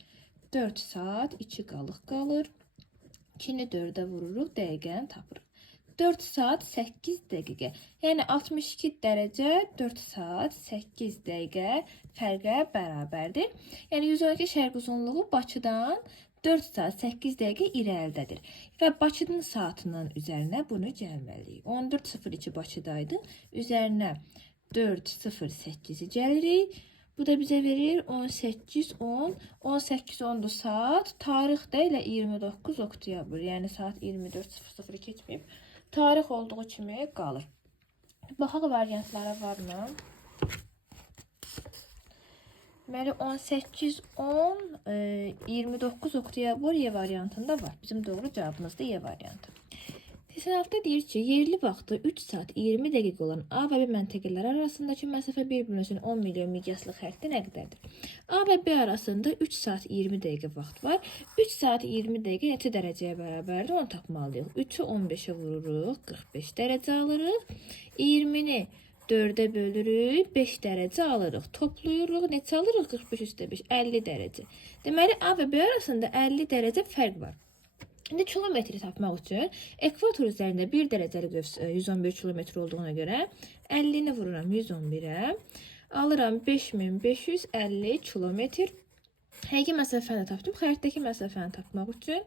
4 saat 2 qalıq qalır. 2'ni 4'e vururuq, dəqiqəni tapırıq. 4 saat 8 dəqiqə. Yəni 62 dərəcə 4 saat 8 dəqiqə fərqə bərabərdir. Yəni 112 şərq uzunluğu Bakıdan 4 saat 8 dəqiqə irəlidədir. Və Bakının saatının üzərinə bunu gəlməliyik. 14:02 Bakıdaydı. Üzərinə 4:08'i gəlirik. Bu da bizə verir 18:10. 18:10 saat. Tarix də elə 29 oktyabr. Yəni saat 24:00 keçməyib. Tarix olduğu kimi qalır. Baxaq variantlara varmı? Deməli 18:10 29 oktyabr Y variantında var. Bizim doğru cavabımız da Y variantı. Təsərrüfatda deyir ki, yerli vaxtı 3 saat 20 dəqiqə olan A və B məntəqələri arasındakı məsafə bir-birinin 10 milyon miqyaslı xətti nə qədərdir? A və B arasında 3 saat 20 dəqiqə vaxt var. 3 saat 20 dəqiqə neçə dərəcəyə bərabərdir? Onu tapmalıyıq. 3'ü 15'e vururuq, 45 dərəcə alırıq. 20'ni 4'e bölürük, 5 dərəcə alırıq. Toplayırıq, neçə alırıq? 45 üstə 5, 50 dərəcə. Deməli, A və B arasında 50 dərəcə fərq var. İndi kilometri tapmaq üçün ekvator üzərində 1 dərəcəlik 111 kilometr olduğuna görə 50'ni vururam 111'ə. Alıram 5550 kilometr. Həqiqi məsafəni tapdım. Xəritdəki məsafəni tapmaq üçün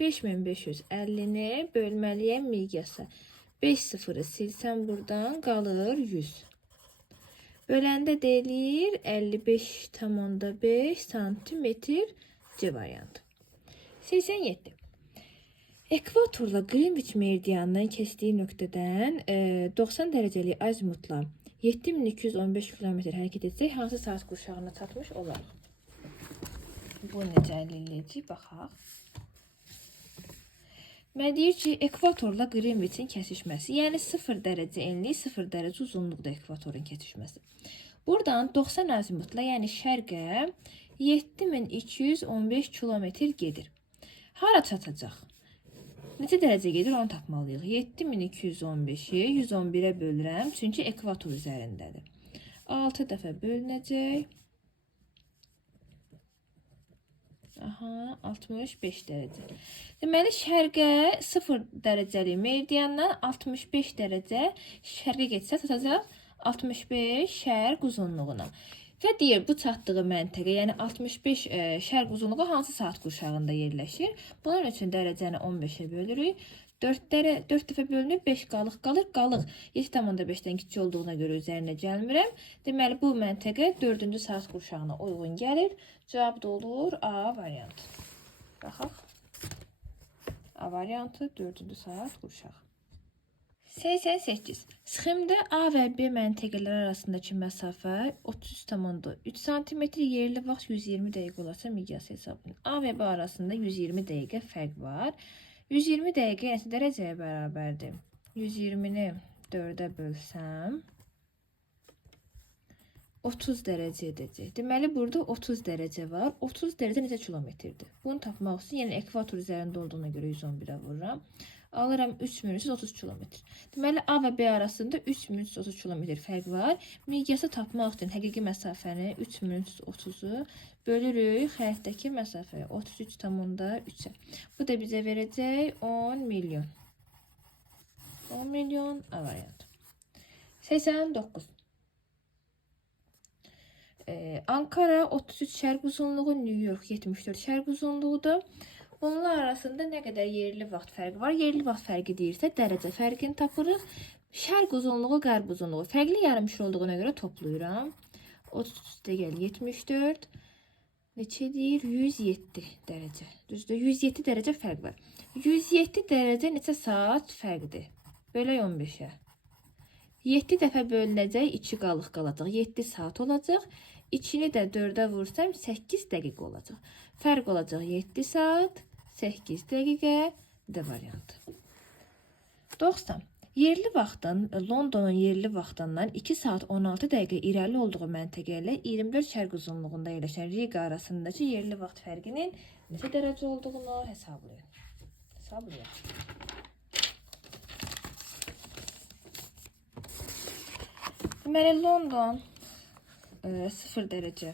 5550'ni bölməliyəm miqyasa. 5 sıfırı silsəm buradan qalır 100. Böləndə deyilir 55,5 santimetr C variantı. 87. Ekvatorla Greenwich meridianından keçdiyi nöqtədən 90 dərəcəlik azimutla 7215 km hərəkət etsək, hansı saat qurşağına çatmış olarıq? Bu necə əldə edəcəyik? Baxaq. Mən deyir ki, ekvatorla Greenwichin kəsişməsi, yəni 0 dərəcə enlik, 0 dərəcə uzunluqda ekvatorun kəsişməsi. Buradan 90 azimutla, yəni şərqə 7215 km gedir. Hara çatacaq? Neçə dərəcə gedir onu tapmalıyıq. 7215'i 111'ə bölürəm, çünki ekvator üzərindədir. 6 dəfə bölünəcək. 65 dərəcə. Deməli, şərqə 0 dərəcəli meridiandan 65 dərəcə şərqə getsə çatacaq 65 şərq uzunluğuna. Və deyir, bu çatdığı məntəqə, yəni 65 şərq uzunluğu hansı saat qurşağında yerləşir? Bunun üçün dərəcəni 15'e bölürük. 4 dəfə bölünür, 5 qalıq qalır. 7,5'dən kiçik olduğuna görə üzərinə gəlmirəm. Deməli, bu məntəqə 4-cü saat qurşağına uyğun gəlir. Cavab da olur A variantı. Baxaq. A variantı 4-cü saat qurşağı. 88. Sxemdə A və B məntəqələri arasındakı məsafə 33,3 cm, yerli vaxt 120 dəqiqə olarsa miqyası hesablayın. A və B arasında 120 dəqiqə fərq var. 120 dəqiqə neçə dərəcəyə bərabərdir? 120'ni 4'e bölsəm 30 dərəcə edəcək. Deməli, burada 30 dərəcə var. 30 dərəcə necə kilometrdir? Bunu tapmaq üçün, yəni ekvator üzərində olduğuna görə 111'ə vururam. Alıram 3330 kilometr. Deməli, A və B arasında 3330 kilometr fərq var. Miqyası tapmaq üçün həqiqi məsafəni 3330'u bölürük xəritdəki məsafəyə 33,3'ə. Bu da bizə verəcək 10 milyon. 10 milyon A variantı. 89. Ankara 33 şərq uzunluğu, New York 74 şərq uzunluğudur. Onlar arasında nə qədər yerli vaxt fərqi var? Yerli vaxt fərqi deyirsə, dərəcə fərqini tapırıq. Şərq uzunluğu, qərb uzunluğu. Fərqli yarımşar olduğuna görə toplayıram. 33'də gəl 74. Neçə deyir? 107 dərəcə. Düzdür? 107 dərəcə fərq var. 107 dərəcə neçə saat fərqdir? Bölək 15'ə. 7 dəfə bölünəcək, 2 qalıq qalacaq. 7 saat olacaq. 2'ni də 4'ə vursam 8 dəqiqə olacaq. Fərq olacaq 7 saat, 8 dəqiqə D variantı. 90. Yerli vaxtın Londonun yerli vaxtından 2 saat 16 dəqiqə irəli olduğu məntəqə ilə 24 şərq uzunluğunda yerləşən Riga arasındakı yerli vaxt fərqinin neçə dərəcə olduğunu hesablayın. Deməli, London 0 dərəcə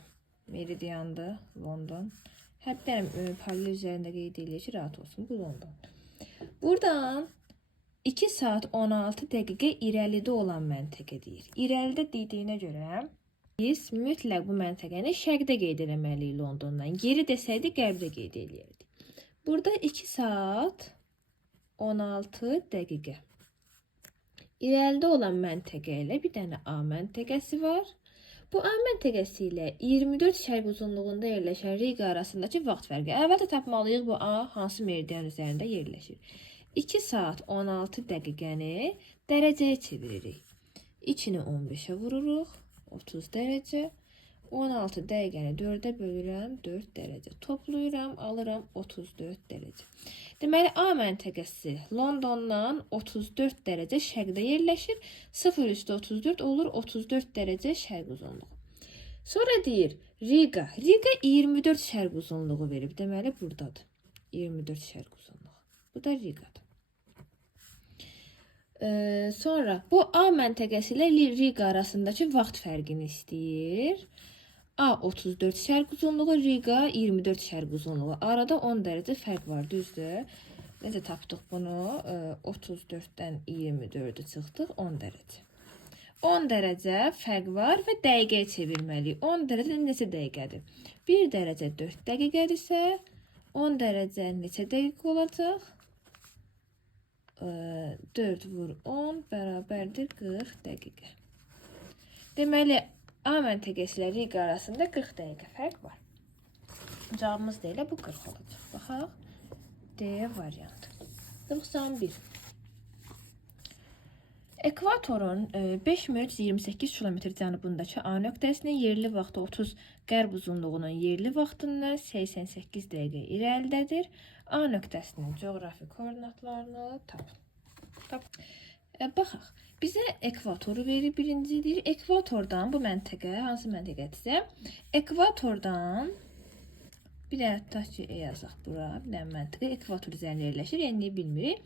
meridiandır. London. Hətta paralel üzərində qeyd edilir ki, rahat olsun. Bu London. Buradan 2 saat 16 dəqiqə irəlidə olan məntəqə deyir. İrəlidə dediyinə görə biz mütləq bu məntəqəni şərqdə qeyd etməliyik Londondan. Geri desəydi qərbdə qeyd edərdik. Burada 2 saat 16 dəqiqə. İrəlidə olan məntəqə ilə bir dənə A məntəqəsi var. Bu A məntəqəsi ilə 24 şərq uzunluğunda yerləşən Riga arasındakı vaxt fərqi. Əvvəldə tapmalıyıq bu A hansı meridian üzərində yerləşir. 2 saat 16 dəqiqəni dərəcəyə çeviririk. İçini 15'ə vururuq. 30 dərəcə. 16 dəqiqəni 4'ə bölürəm. 4 dərəcə. Toplayıram. Alıram 34 dərəcə. Deməli, A məntəqəsi Londondan 34 dərəcə şərqdə yerləşir. 0 üstü 34 olur. 34 dərəcə şərq uzunluğu. Sonra deyir Riga. Riga 24 şərq uzunluğu verib. Deməli, buradadır. 24 şərq uzunluğu. Bu da Riga'dır. Sonra bu A məntəqəsi ilə Riga arasındakı vaxt fərqini istəyir. A 34 şərq uzunluğu, Riga 24 şərq uzunluğu. Arada 10 dərəcə fərq var, düzdür? Necə tapdıq bunu? 34-dən 24'ü çıxdıq, 10 dərəcə. 10 dərəcə fərq var və dəqiqəyə çevirməliyik. 10 dərəcə neçə dəqiqədir? 1 dərəcə 4 dəqiqədirsə, 10 dərəcə neçə dəqiqə olacaq? 4 vur 10 bərabərdir 40 dəqiqə. Deməli, A məntəqəsi ilə Riga arasında 40 dəqiqə fərq var. Cavabımız da elə bu 40 olacaq. Baxaq. D variantı. 91. Ekvatorun 5328 km cənubundakı A nöqtəsinin yerli vaxtı 30 qərb uzunluğunun yerli vaxtından 88 dəqiqə irəlidədir. A nöqtəsinin coğrafi koordinatlarını tapın. Baxaq. Bizə ekvatoru verir birinci deyir. Ekvatordan bu məntəqə, hansı məntəqədirsə, ekvatordan bir dənə tutaq ki, yazaq bura, bir dənə məntəqə ekvator üzərində yerləşir. Enliyi bilmirik.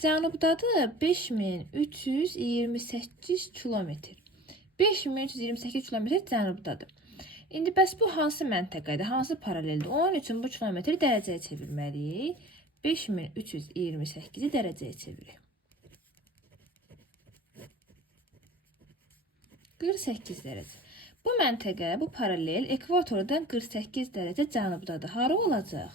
Cənubdadır 5328 kilometr. 5328 kilometr cənubdadır. İndi bəs bu hansı məntəqədir, hansı paraleldir? Onun üçün bu kilometri dərəcəyə çevirməliyik. 5328-i dərəcəyə çeviririk. 48 dərəcə. Bu məntəqə, bu paralel ekvatordan 48 dərəcə cənubdadır. Hara olacaq?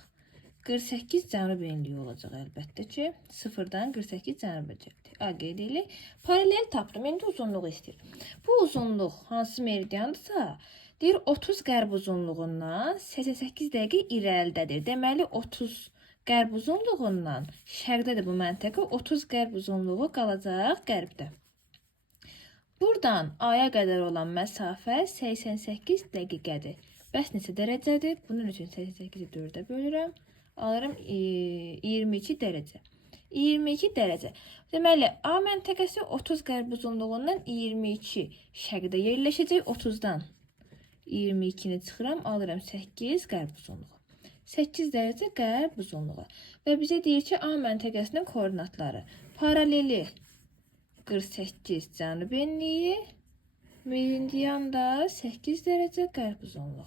48 cənub enliyi olacaq əlbəttə ki. 0-dan 48 cənub edəcəkdir. A qeyd edirik. Paralel tapdım. İndi uzunluğu istəyir. Bu uzunluq hansı meridiandırsa, deyir 30 qərb uzunluğundan 88 dəqiqə irəlidədir. Deməli 30 qərb uzunluğundan şərqdədir bu məntəqə. 30 qərb uzunluğu qalacaq qərbdə. Buradan A'ya qədər olan məsafə 88 dəqiqədir. Bəs neçə dərəcədir? Bunun üçün 88-i 4'ə bölürəm. Alırım 22 dərəcə. 22 dərəcə. Deməli, A məntəqəsi 30 qərb uzunluğundan 22 şərqdə yerləşəcək. 30-dan 22-ni çıxıram, alıram 8 qərb uzunluğu. 8 dərəcə qərb uzunluğu. Və bizə deyir ki, A məntəqəsinin koordinatları. Paraleli 48 cənub enliyi, meridian da 8 dərəcə qərb uzunluğu.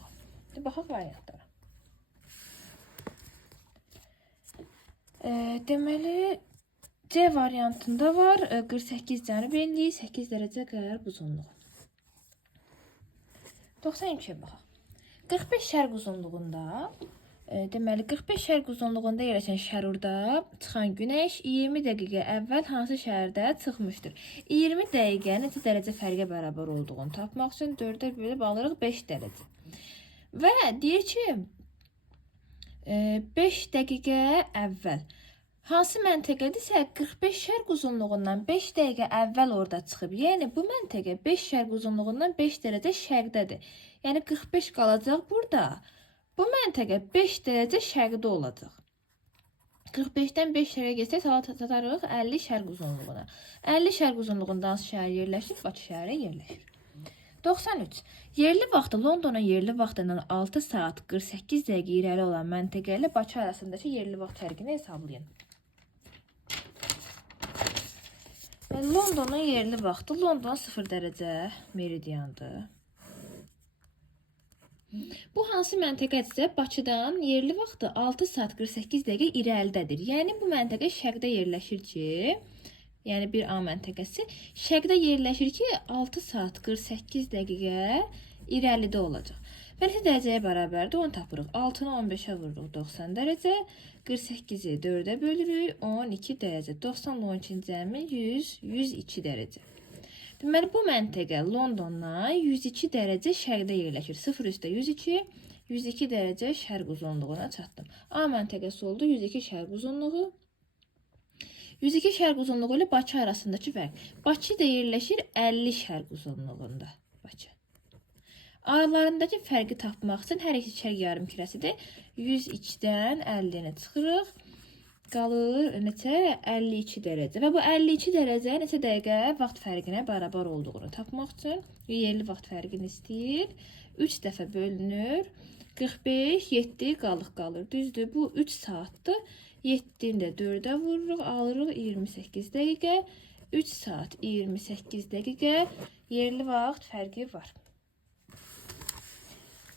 Baxaq variantlara. Deməli, C variantında var 48 cənub enliyi, 8 dərəcə qərb uzunluğu. 93-ə baxaq. 45 şərq uzunluğunda, deməli 45 şərq uzunluğunda yerləşən şərurda çıxan günəş 20 dəqiqə əvvəl hansı şəhərdə çıxmışdır? 20 dəqiqə neçə dərəcə fərqə bərabər olduğunu tapmaq üçün 4'ə bölüb alırıq 5 dərəcə. Və deyir ki, 5 dəqiqə əvvəl. Hansı məntəqədirsə 45 şərq uzunluğundan 5 dəqiqə əvvəl orada çıxıb. Yəni bu məntəqə 5 şərq uzunluğundan 5 dərəcə şərqdədir. Yəni 45 qalacaq burada. Bu məntəqə 5 dərəcə şərqdə olacaq. 45-dən 5 şəhərə getsək, satarıq 50 şərq uzunluğuna. 50 şərq uzunluğunda hansı şəhər yerləşir? Bakı şəhəri yerləşir. 93. Yerli vaxtı Londonun yerli vaxtından 6 saat 48 dəqiqə irəli olan məntəqə ilə Bakı arasındakı yerli vaxt fərqini hesablayın. Londonun yerli vaxtı London 0 dərəcə meridiandır. Bu hansı məntəqədirsə, Bakıdan yerli vaxtı 6 saat 48 dəqiqə irəlidədir. Yəni bu məntəqə şərqdə yerləşir ki, yəni bir A məntəqəsi şərqdə yerləşir ki, 6 saat 48 dəqiqə irəlidə olacaq. Və neçə dərəcəyə bərabərdir? 10 tapırıq. 6-nı 15-ə vururuq 90 dərəcə. 48-i 4-ə bölürük 12 dərəcə. 90-la 12-ci cəmi 100, 102 dərəcə. Deməli, bu məntəqə Londondan 102 dərəcə şərqdə yerləşir. 0 üstə 102, 102 dərəcə şərq uzunluğuna çatdım. A məntəqəsi oldu 102 şərq uzunluğu. 102 şərq uzunluğu ilə Bakı arasındakı fərq. Bakı da yerləşir 50 şərq uzunluğunda. Bakı. Aralarındakı fərqi tapmaq üçün hər iki şərq yarımkürəsidir. 102-dən 50-ni çıxırıq. Qalır neçə? 52 dərəcə. Və bu 52 dərəcə neçə dəqiqə vaxt fərqinə bərabər olduğunu tapmaq üçün yerli vaxt fərqini istəyir. 3 dəfə bölünür. 45, 7 qalır. Düzdür, bu 3 saatdır. 7-ni də 4-ə vururuq, alırıq 28 dəqiqə. 3 saat 28 dəqiqə yerli vaxt fərqi var.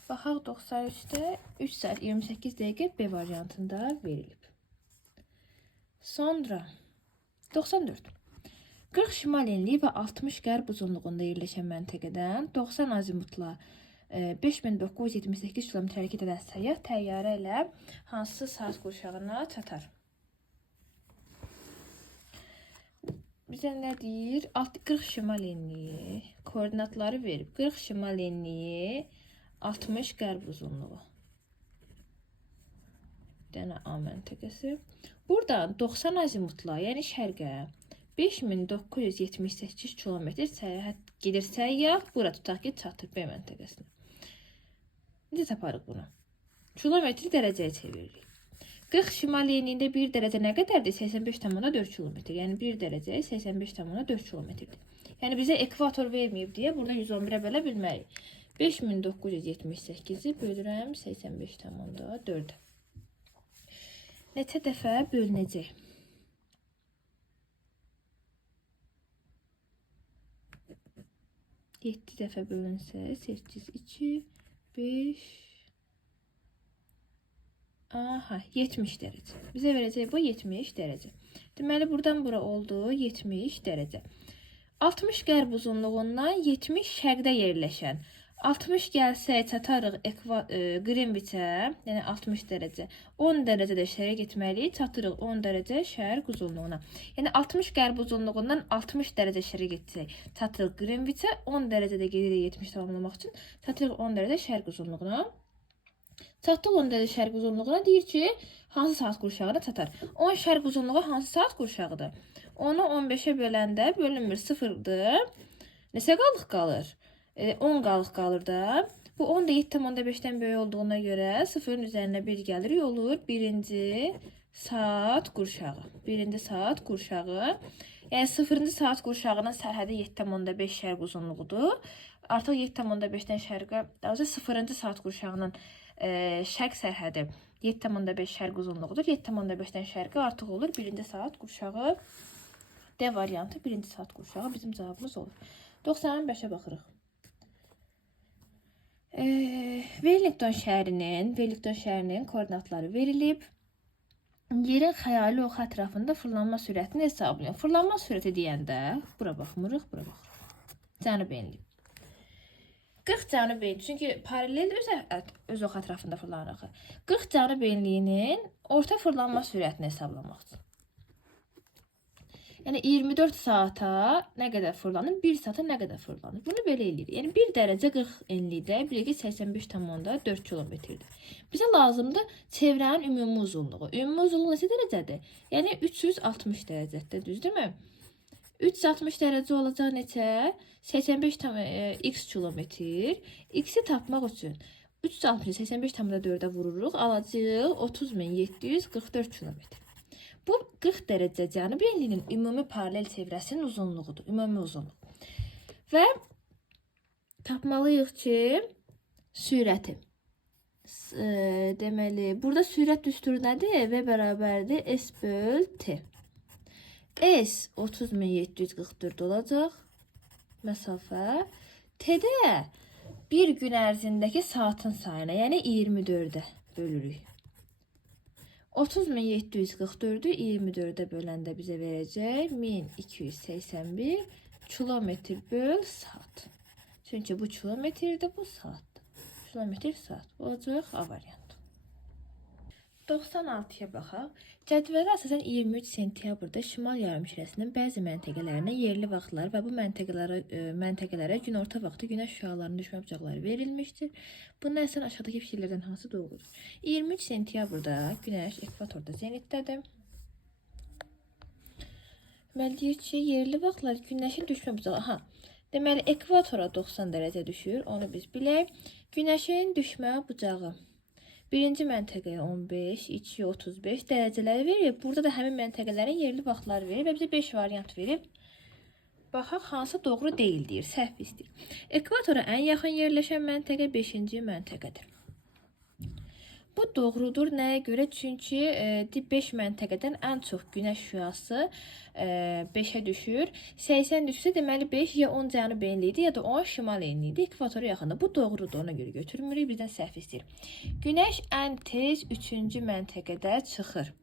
Baxaq 93-də 3 saat 28 dəqiqə B variantında verilib. Sonra 94. 40 şimal enliyi və 60 qərb uzunluğunda yerləşən məntəqədən 90 azimutla 5978 km hərəkət edən səyyah təyyarə ilə hansı saat qurşağına çatar? Bizə nə deyir? 40 şimal enliyi koordinatları verib. 40 şimal enliyi 60 qərb uzunluğu. Dənə A məntəqəsi. Buradan 90 azimutla, yəni şərqə 5978 km səyahət gedir səyyah. Bura tutaq ki, çatır B məntəqəsinə. Necə taparıq bunu? Kilometri dərəcəyə çeviririk. 40 şimal enliyində 1 dərəcə nə qədərdir? 85,4 km. Yəni 1 dərəcə 85,4 km-dir. Yəni bizə ekvator verməyib deyə burada 111-ə bölə bilmərik. 5978-i bölürəm 85,4. Neçə dəfə bölünəcək? 7 dəfə bölünsə 8, 2, 5... Aha, 70 dərəcə. Bizə verəcək bu 70 dərəcə. Deməli, buradan bura oldu 70 dərəcə. 60 qərb uzunluğundan 70 şərqdə yerləşən. 60 gəlsək çatarıq Greenwichə, yəni 60 dərəcə. 10 dərəcədə şərqə getməliyik, çatırıq 10 dərəcə şərq uzunluğuna. Yəni 60 qərb uzunluğundan 60 dərəcə şərqə getsək, çatırıq Greenwichə, 10 dərəcədə gedirik 70 tamamlamaq üçün, çatırıq 10 dərəcə şərq uzunluğuna. Çatdıq 10 dərəcə şərq uzunluğuna, deyir ki, hansı saat qurşağına çatar? 10 şərq uzunluğu hansı saat qurşağıdır? Onu 15-ə böləndə bölünmür 0-dır. Neçə qalıq qalır? 10 qalıq qalır da. Bu 10 da 7,5-dən böyük olduğuna görə 0-ın üzərinə 1 gəlir. Olur 1-ci saat qurşağı. 1-ci saat qurşağı. Yəni 0-cı saat qurşağının sərhədi 7,5 şərq uzunluğudur. Artıq 7,5-dən şərqə, daha 0-cı saat qurşağının şərq sərhədi 7,5 şərq uzunluğudur. 7,5-dən şərqə artıq olur 1-ci saat qurşağı. D variantı 1-ci saat qurşağı bizim cavabımız olur. 95-ə baxırıq. Wellington şəhərinin koordinatları verilib. Yerin xəyali ox ətrafında fırlanma sürətini hesablayın. Fırlanma sürəti deyəndə bura baxmırıq, bura baxırıq. Cənub enli. 40 cənub enli, çünki paralel öz ox ətrafında fırlanırıq. 40 cənub enliyinin orta fırlanma sürətini hesablamaq üçün. Yəni 24 saata nə qədər fırlanır, 1 saata nə qədər fırlanır. Bunu belə eləyirik. Yəni 1 dərəcə 40 enlikdə, bilək ki 85,4 kilometrdir. Bizə lazımdır çevrənin ümumi uzunluğu. Ümumi uzunluğu neçə dərəcədir? Yəni 360 dərəcədir, düzdürmü? 360 dərəcə olacaq neçə? 85x kilometr. X-i tapmaq üçün 360-ı 85,4-ə vururuq, alacağıq 30.744 kilometr. Bu 40 dərəcə cənub enliyinin ümumi paralel çevrəsinin uzunluğudur. Ümumi uzunluq. Və tapmalıyıq ki, sürəti. Deməli, burada sürət düsturu nədir? V bərabərdir S böl T. S 30.744 olacaq. Məsafə. T-də bir gün ərzindəki saatın sayına, yəni 24-ə bölürük. 30.744-ü 24-ə böləndə bizə verəcək 1281 kilometr böl saat. Çünki bu kilometrdir, bu saatdır. Kilometr saat olacaq A variantı. 96-ya baxaq. Cədvələ əsasən 23 sentyabrda Şimal yarımkürəsinin bəzi məntəqələrinə yerli vaxtlar və bu məntəqələrə günorta vaxtı günəş şüalarının düşmə bucaqları verilmişdir. Bunun əsasən aşağıdakı fikirlərdən hansı doğrudur? 23 sentyabrda günəş ekvatorda zenitdədir. Deməli deyir ki, yerli vaxtlar günəşin düşmə bucağı. Aha. Deməli ekvatora 90 dərəcə düşür. Onu biz bilək. Günəşin düşmə bucağı. Birinci məntəqəyə 15, 2, 35 dərəcələri verib. Burada da həmin məntəqələrin yerli vaxtları verib və bizə 5 variant verib. Baxaq, hansı doğru deyil deyir, səhv istəyir. Ekvatora ən yaxın yerləşən məntəqə 5-ci məntəqədir. Bu doğrudur. Nəyə görə? Çünki 5 məntəqədən ən çox günəş şüası 5-ə düşür. 80 düşsə, deməli 5 ya 10 cənub enliyidir, ya da 10 şimal enliyidir. Ekvatora yaxında. Bu doğrudur. Ona görə götürmürük. Bizdən səhv istəyir. Günəş ən tez 3-cü məntəqədə çıxır.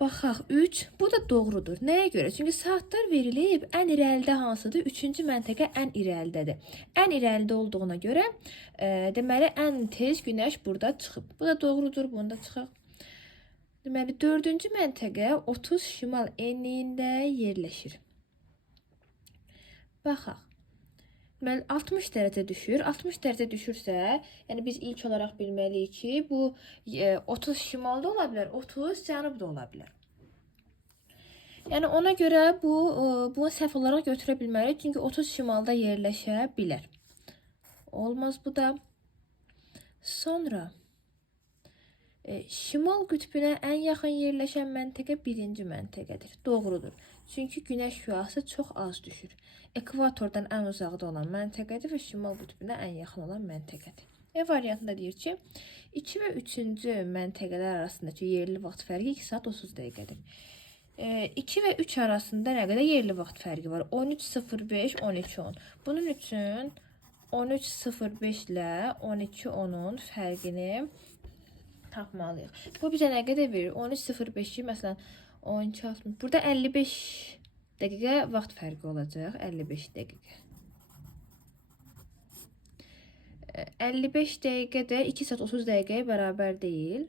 Baxaq, 3. Bu da doğrudur. Nəyə görə? Çünki saatlar verilib, ən irəlidə hansıdır? 3-cü məntəqə ən irəlidədir. Ən irəlidə olduğuna görə, deməli, ən tez günəş burada çıxıb. Bu da doğrudur. Bunu da çıxaq. Deməli, 4-cü məntəqə 30 şimal enliyində yerləşir. Baxaq. Deməli, 60 dərəcə düşür. 60 dərəcə düşürsə, yəni biz ilk olaraq bilməliyik ki, bu 30 şimalda ola bilər, 30 cənubda ola bilər. Yəni ona görə bunu səhv olaraq götürə bilməliyik, çünki 30 şimalda yerləşə bilər. Olmaz bu da. Sonra şimal qütbünə ən yaxın yerləşən məntəqə 1-ci məntəqədir. Doğrudur. Çünki günəş şüası çox az düşür. Ekvatordan ən uzaqda olan məntəqədir və şimal qütbünə ən yaxın olan məntəqədir. E variantında deyir ki, 2 və 3-cü məntəqələr arasındakı yerli vaxt fərqi 2 saat 30 dəqiqədir. 2 və 3 arasında nə qədər yerli vaxt fərqi var? 13:05, 12:10. Bunun üçün 13:05 ilə 12:10-un fərqini tapmalıyıq. Bu bizə nə qədər verir? 13:05-i məsələn 12:60. Burada 55 dəqiqə vaxt fərqi olacaq. 55 dəqiqə. 55 dəqiqə də 2 saat 30 dəqiqəyə bərabər deyil.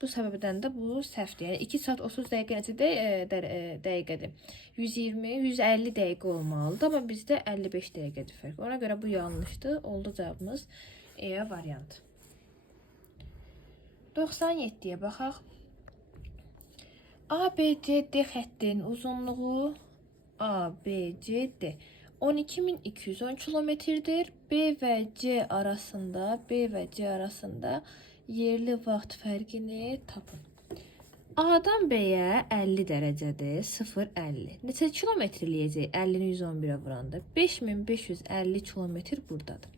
Bu səbəbdən də bu səhvdir. Yəni 2 saat 30 dəqiqə necə dəqiqədir? 120, 150 dəqiqə olmalıdır, amma bizdə 55 dəqiqədir fərq. Ona görə bu yanlışdır. Oldu cavabımız E variantı. 97-yə baxaq. ABCD xəttinin uzunluğu ABCD 12.210 kilometrdir. B və C arasında yerli vaxt fərqini tapın. A-dan B-yə 50 dərəcədir, 0,50. Neçə kilometr eləyəcək 50-ni 111-ə vuranda? 5550 kilometr buradadır.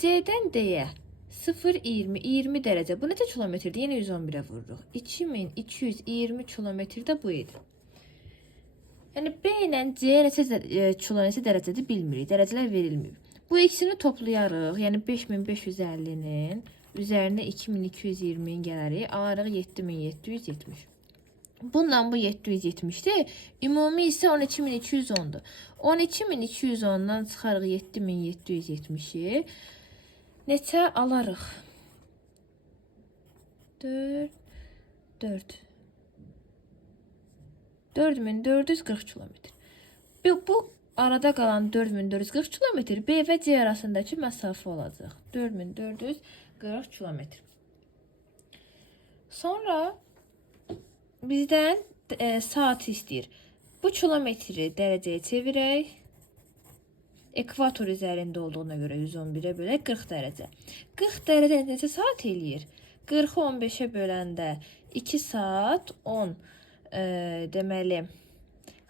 C-dən D-yə 0,20, 20 dərəcə. Bu neçə kilometrdir? Yenə 111-ə vururuq. 2220 kilometrdə bu idi. Yəni B ilə C neçə dərəcədir bilmirik. Dərəcələr verilməyib. Bu ikisini toplayarıq. Yəni 5550-nin üzərinə 2220-in gələrik. Alarıq 7770. Bundan bu 770-dir. Ümumi isə 12210-dur. 12210-dan çıxarıq 7770-i. Neçə alarıq? 4440 kilometr. Bu arada qalan 4440 kilometr B və C arasındakı məsafə olacaq. 4440 kilometr. Sonra bizdən saat istəyir. Bu kilometri dərəcəyə çevirək. Ekvator üzərində olduğuna görə 111-ə bölək 40 dərəcə. 40 dərəcə neçə saat eləyir? 40-ı 15-ə böləndə 2 saat 10 deməli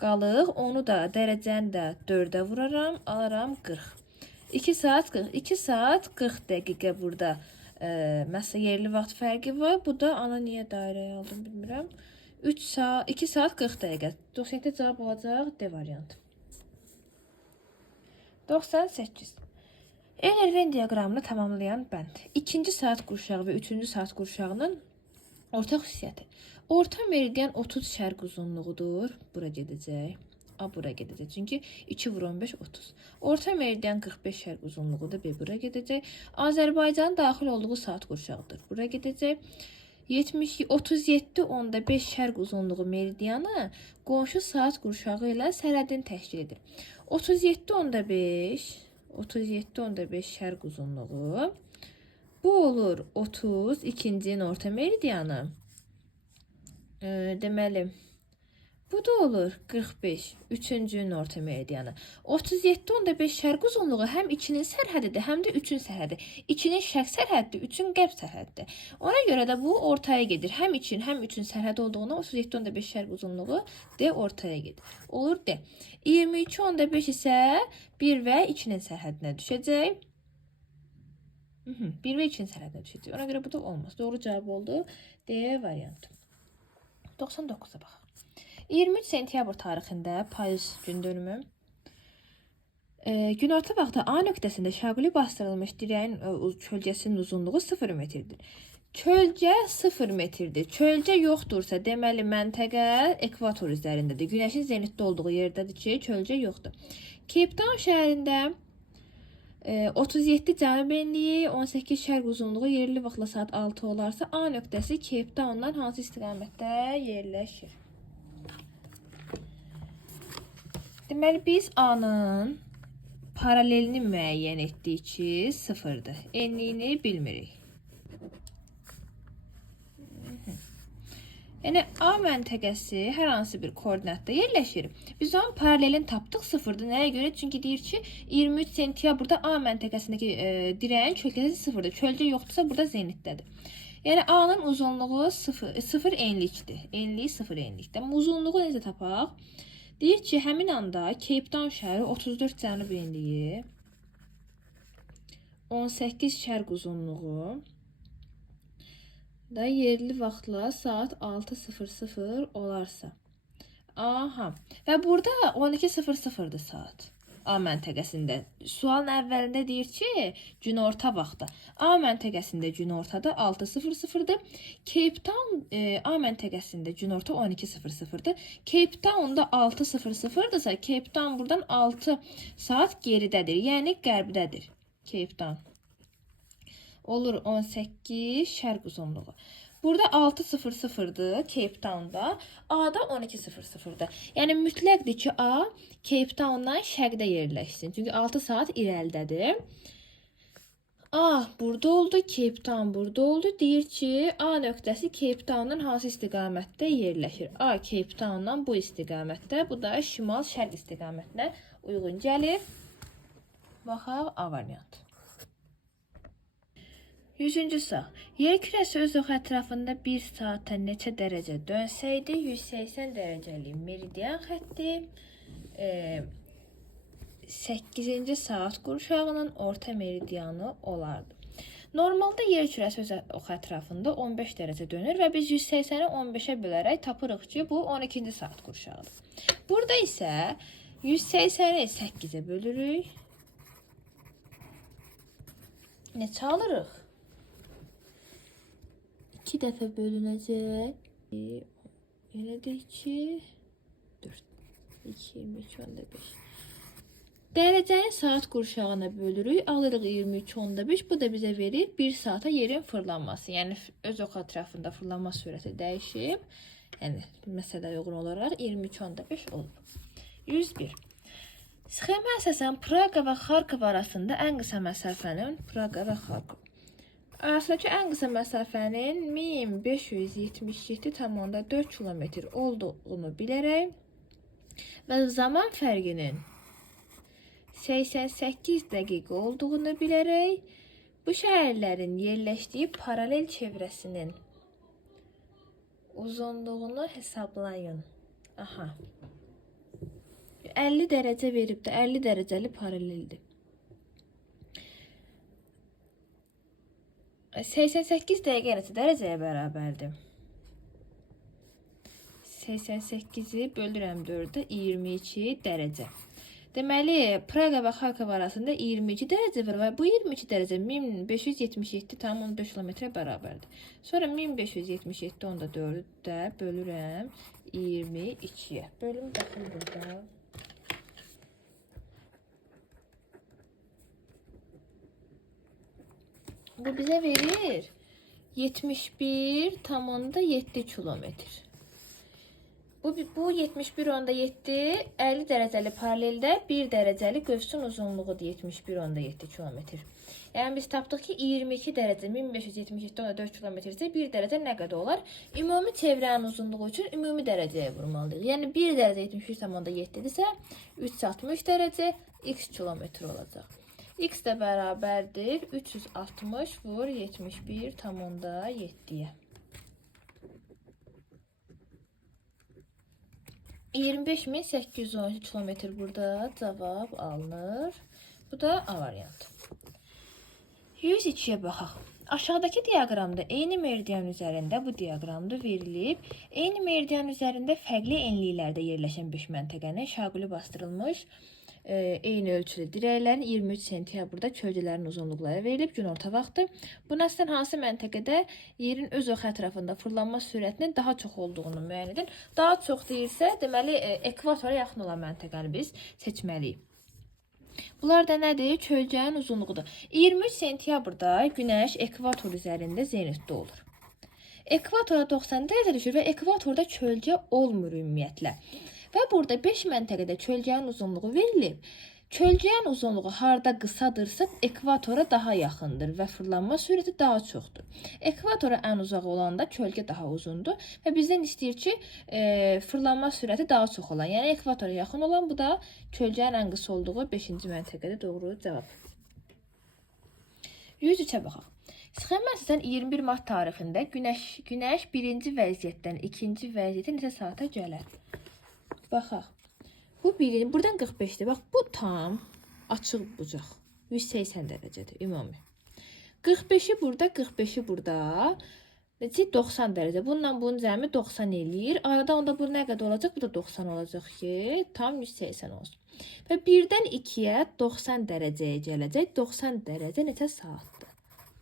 qalıq. Onu da dərəcəni də 4-ə vuraram, alaram 40. 2 saat 40. 2 saat 40 dəqiqə burada məsələn yerli vaxt fərqi var. Bu da ana niyə dairəyə aldım bilmirəm. 3 saat 2 saat 40 dəqiqə. 97 cavab olacaq D variantı. 98. Euler Venn diaqramını tamamlayan bənd. İkinci saat qurşağı və üçüncü saat qurşağının ortaq xüsusiyyəti. Orta meridian 30 şərq uzunluğudur. Bura gedəcək. A bura gedəcək. Çünki 2 vur 15 30. Orta meridian 45 şərq uzunluğudur. B bura gedəcək. Azərbaycanın daxil olduğu saat qurşağıdır. Bura gedəcək. 37.5 şərq uzunluğu meridianı qonşu saat qurşağı ilə sərhədini təşkil edir. 37.5 şərq uzunluğu. Bu olur 30 ikincinin orta meridianı. Deməli, bu da olur 45 üçüncünün orta meridianı. 37.5 şərq uzunluğu həm 2-nin sərhədidir, həm də 3-ün sərhədi. 2-nin şərq sərhəddir, 3-ün qərb sərhəddir. Ona görə də bu ortaya gedir. Həm 2-nin, həm 3-ün sərhədi olduğuna 37.5 şərq uzunluğu D ortaya gedir. Olur D. 22.5 isə 1 və 2-nin sərhədinə düşəcək. 1 və 2-nin sərhədinə düşəcək. Ona görə bu da olmaz. Doğru cavab oldu. D variantı. 99'a bax. 23 sentyabr tarixində payız gündönümü. Günorta vaxtı A nöqtəsində şaquli bastırılmış dirəyin kölgəsinin uzunluğu 0 metrdir. Kölgə 0 metrdir. Kölgə yoxdursa, deməli məntəqə ekvator üzərindədir. Günəşin zenitdə olduğu yerdədir ki, kölgə yoxdur. Cape Town şəhərində 37 cənub enliyi, 18 şərq uzunluğu yerli vaxtla saat 6 olarsa A nöqtəsi Cape Town'dan hansı istiqamətdə yerləşir? Deməli biz A'nın paralelini müəyyən etdik ki 0'dır. Enliyini bilmirik. Yəni A məntəqəsi hər hansı bir koordinatda yerləşir. Biz onun paralelini tapdıq 0'dır. Nəyə görə? Çünki deyir ki 23 sentyabrda A məntəqəsindəki dirəyin kölgəsi 0'dır. Kölgə yoxdursa burada zenitdədir. Yəni A'nın uzunluğu 0 enlikdir. Enliyi 0 enlikdir. Amma uzunluğu necə tapaq? Deyir ki həmin anda Cape Town şəhəri 34 cənub enliyi, 18 şərq uzunluğu da yerli vaxtla saat 6:00 olarsa. Aha. Və burada 12:00'dır saat. A məntəqəsində. Sualın əvvəlində deyir ki, günorta vaxtı. A məntəqəsində günortada 6:00'dır. Cape Town A məntəqəsində günorta 12:00'dır. Cape Town'da 6:00'dırsa, Cape Town buradan 6 saat geridədir. Yəni qərbdədir. Cape Town. Olur 18 şərq uzunluğu. Burada 6:00'dır Cape Town'da, A'da 12:00'dır. Yəni mütləqdir ki A Cape Town'dan şərqdə yerləşsin. Çünki 6 saat irəlidədir. A burada oldu, Cape Town burada oldu. Deyir ki A nöqtəsi Cape Town'dan hansı istiqamətdə yerləşir? A Cape Town'dan bu istiqamətdə, bu da şimal-şərq istiqamətinə uyğun gəlir. Baxaq A variantı. 100-cü sual. Yer kürəsi öz oxu ətrafında 1 saata neçə dərəcə dönsəydi, 180 dərəcəlik meridian xətti 8-ci saat qurşağının orta meridianı olardı. Normalda yer kürəsi öz oxu ətrafında 15 dərəcə dönür və biz 180-i 15-ə bölərək tapırıq ki, bu 12-ci saat qurşağıdır. Burada isə 180-i 8-ə bölürük. Neçə alırıq? 2 dəfə bölünəcək. Elə də 2, 4, 2, 22, 15. Dərəcəni saat qurşağına bölürük. Alırıq 23.5. Bu da bizə verir 1 saata yerin fırlanması. Yəni öz oxu ətrafında fırlanma sürəti dəyişib. Yəni məsələyə uyğun olaraq 23.5 olur. 101. Sxemə əsasən Praqa və Xarkov arasında ən qısa məsafənin Praqa və Xarkov arasındakı ən qısa məsafənin 1577,4 kilometr olduğunu bilərək və zaman fərqinin 88 dəqiqə olduğunu bilərək bu şəhərlərin yerləşdiyi paralel çevrəsinin uzunluğunu hesablayın. Aha. 50 dərəcə verib də 50 dərəcəli paraleldir. 88 dəqiqə neçə dərəcəyə bərabərdir? 88-i bölürəm 4-ə 22 dərəcə. Deməli, Praqa və Xarkov arasında 22 dərəcə var və bu 22 dərəcə 1577,4 kilometrə bərabərdir. Sonra 1577 onda 4-də bölürəm 22-yə. Bölüm baxın burada. Bu bizə verir 71,7 kilometr. Bu 71,7 50 dərəcəli paraleldə 1 dərəcəli qövsün uzunluğudur 71,7 kilometr. Yəni biz tapdıq ki 22 dərəcə 1577,4 kilometr isə 1 dərəcə nə qədər olar? Ümumi çevrənin uzunluğu üçün ümumi dərəcəyə vurmalıyıq. Yəni 1 dərəcə 71,7 isə 360 dərəcə x kilometr olacaq. X də bərabərdir 360 vur 71,7-yə. 25.812 kilometr burada cavab alınır. Bu da A variantı. 102-yə baxaq. Aşağıdakı diaqramda eyni meridian üzərində bu diaqramda verilib. Eyni meridian üzərində fərqli enliklərdə yerləşən 5 məntəqənin şaquli bastırılmış eyni ölçülü dirəklərin 23 sentyabrda kölgələrin uzunluqları verilib, günorta vaxtı. Buna əsasən hansı məntəqədə yerin öz oxu ətrafında fırlanma sürətinin daha çox olduğunu müəyyən edin. Daha çox deyilsə, deməli ekvatora yaxın olan məntəqəni biz seçməliyik. Bunlar da nədir? Kölgənin uzunluğudur. 23 sentyabrda günəş ekvator üzərində zenitdə olur. Ekvatora 90 dərəcə düşür və ekvatorda kölgə olmur ümumiyyətlə. Və burada 5 məntəqədə kölgənin uzunluğu verilib. Kölgənin uzunluğu harda qısadırsa ekvatora daha yaxındır və fırlanma sürəti daha çoxdur. Ekvatora ən uzaq olanda kölgə daha uzundur və bizdən istəyir ki, fırlanma sürəti daha çox olan, yəni ekvatora yaxın olan, bu da kölgənin ən qısa olduğu 5-ci məntəqədə doğru cavab. 103-ə baxaq. Sxemə əsasən 21 mart tarixində günəş birinci vəziyyətdən ikinci vəziyyətə neçə saata gələr? Baxaq. Bu birini, buradan 45'dir. Bax, bu tam açıq bucaq. 180 dərəcədir ümumi. 45'i burada, 45'i burada. 90 dərəcə. Bununla bunun cəmi 90 eləyir. Arada onda bu nə qədər olacaq? Bu da 90 olacaq ki, tam 180 olsun. Və 1-dən 2-yə 90 dərəcəyə gələcək. 90 dərəcə neçə saatdır?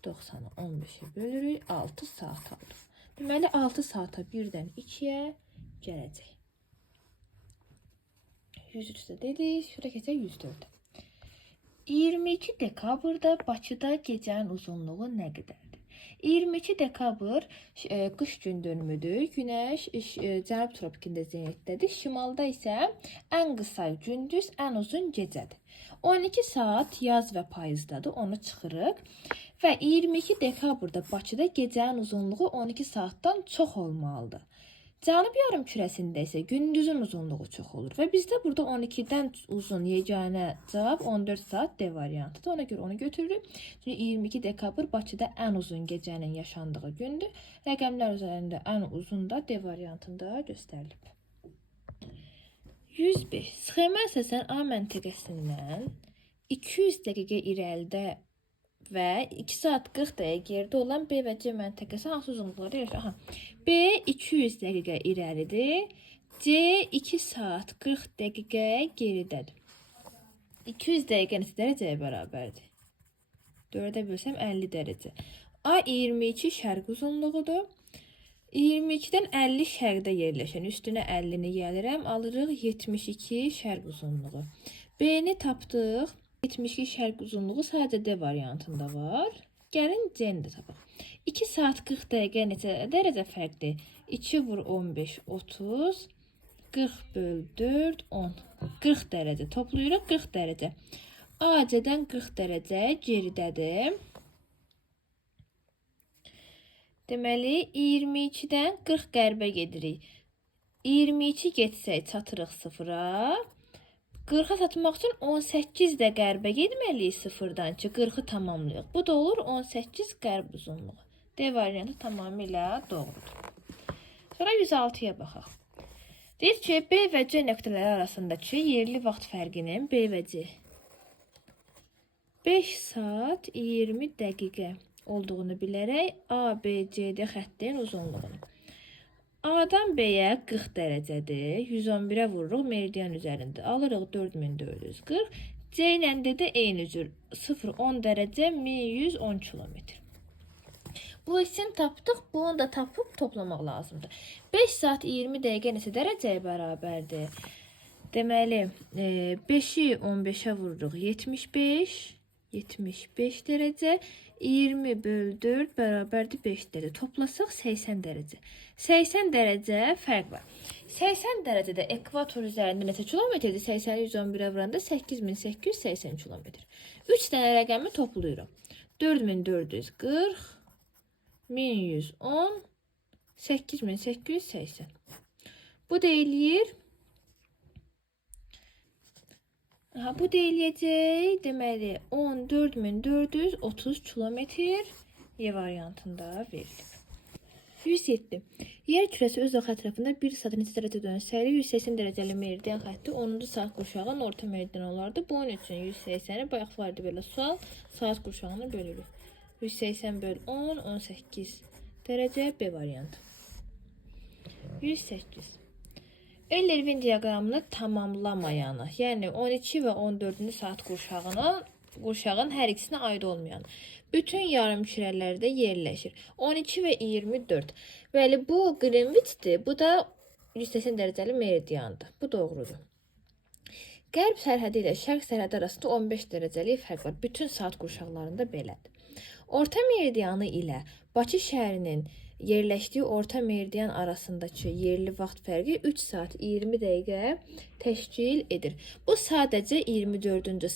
90'ı 15'e bölürük. 6 saat alır. Deməli, 6 saata 1-dən 2-yə gələcək. 103'də dedik. Şurada keçək 104'də. 22 dekabrda Bakıda gecənin uzunluğu nə qədərdir? 22 dekabr qış gün dönümüdür. Günəş cənub tropikində zenitdədir. Şimalda isə ən qısa gündüz, ən uzun gecədir. 12 saat yaz və payızdadır. Onu çıxırıq. Və 22 dekabrda Bakıda gecənin uzunluğu 12 saatdan çox olmalıdır. Cənub yarımkürəsində isə gündüzün uzunluğu çox olur və bizdə burada 12-dən uzun yeganə cavab 14 saat D variantıdır. Ona görə onu götürürük. Çünki 22 dekabr Bakıda ən uzun gecənin yaşandığı gündür. Rəqəmlər üzərində ən uzun da D variantında göstərilib. 105. Sxemə əsasən A məntəqəsindən 200 dəqiqə irəlidə və 2 saat 40 dəqiqə geridə olan B və C məntəqəsi hansı uzunluqlarda yerləşir? B 200 dəqiqə irəlidir. C 2 saat 40 dəqiqə geridədir. 200 dəqiqə neçə dərəcəyə bərabərdir? 4-ə bölsəm 50 dərəcə. A 22 şərq uzunluğudur. 22-dən 50 şərqdə yerləşən, üstünə 50-ni gəlirəm, alırıq 72 şərq uzunluğu. B-ni tapdıq. 72 şərq uzunluğu sadəcə D variantında var. Gəlin C-ni də tapaq. 2 saat 40 dəqiqə neçə dərəcə fərqdir? 2 vur 15, 30. 40 böl 4, 10. 40 dərəcə. Toplayırıq 40 dərəcə. AC-dən 40 dərəcə geridədir. Deməli, 22-dən 40 qərbə gedirik. 22 getsək çatırıq 0-a. 40'a satmaq üçün 18 də qərbə getməliyik 0-dan ki, 40'ı tamamlayıq. Bu da olur 18 qərb uzunluğu. D variantı tamamilə doğrudur. Sonra 106-ya baxaq. Deyir ki, B və C nöqtələri arasındakı yerli vaxt fərqinin B və C 5 saat 20 dəqiqə olduğunu bilərək ABCD xəttinin uzunluğunu. A-dan B-yə 40 dərəcədir. 111-ə vururuq meridian üzərində. Alırıq 4440. C ilə də eyni cür 0-10 dərəcə 1110 kilometr. Bu ikisini tapdıq. Bunu da tapıb toplamaq lazımdır. 5 saat 20 dəqiqə neçə dərəcəyə bərabərdir? Deməli, 5-i 15-ə vururuq 75 dərəcə. 20 bölü 4 bərabərdir 5 dərəcə. Toplasaq 80 dərəcə. 80 dərəcə fərq var. 80 dərəcədə ekvator üzərində neçə kilometrdir? 80-i 111-ə vuranda 8880 kilometr. 3 dənə rəqəmi toplayıram. 4440, 1110, 8880. Bu da eləyir. Bu da eləyəcək. Deməli, 14430 kilometr Y variantında verilib. 107. Yer kürəsi öz axı ətrafında 1 saat neçə dərəcə dönsəyli 180 dərəcəli meridian xətti 10-cu saat qurşağının orta meridian olardı. Bunun üçün 180-i bayaq vardı belə sual. Saat qurşağını bölürük. 180 böl 10, 18 dərəcə B variantı. 108. Euler-Wien diaqramını tamamlamayanı, yəni 12 və 14-cü saat qurşağın hər ikisinə aid olmayan bütün yarımkürələrdə yerləşir. 12 və 24. Bəli, bu Greenwich'dir, bu da 180 dərəcəli meridiandır. Bu doğrudur. Qərb sərhədi ilə şərq sərhədi arasında 15 dərəcəlik fərq var. Bütün saat qurşaqlarında belədir. Orta meridianı ilə Bakı şəhərinin yerləşdiyi orta meridian arasındakı yerli vaxt fərqi 3 saat 20 dəqiqə təşkil edir. Bu sadəcə 24-cü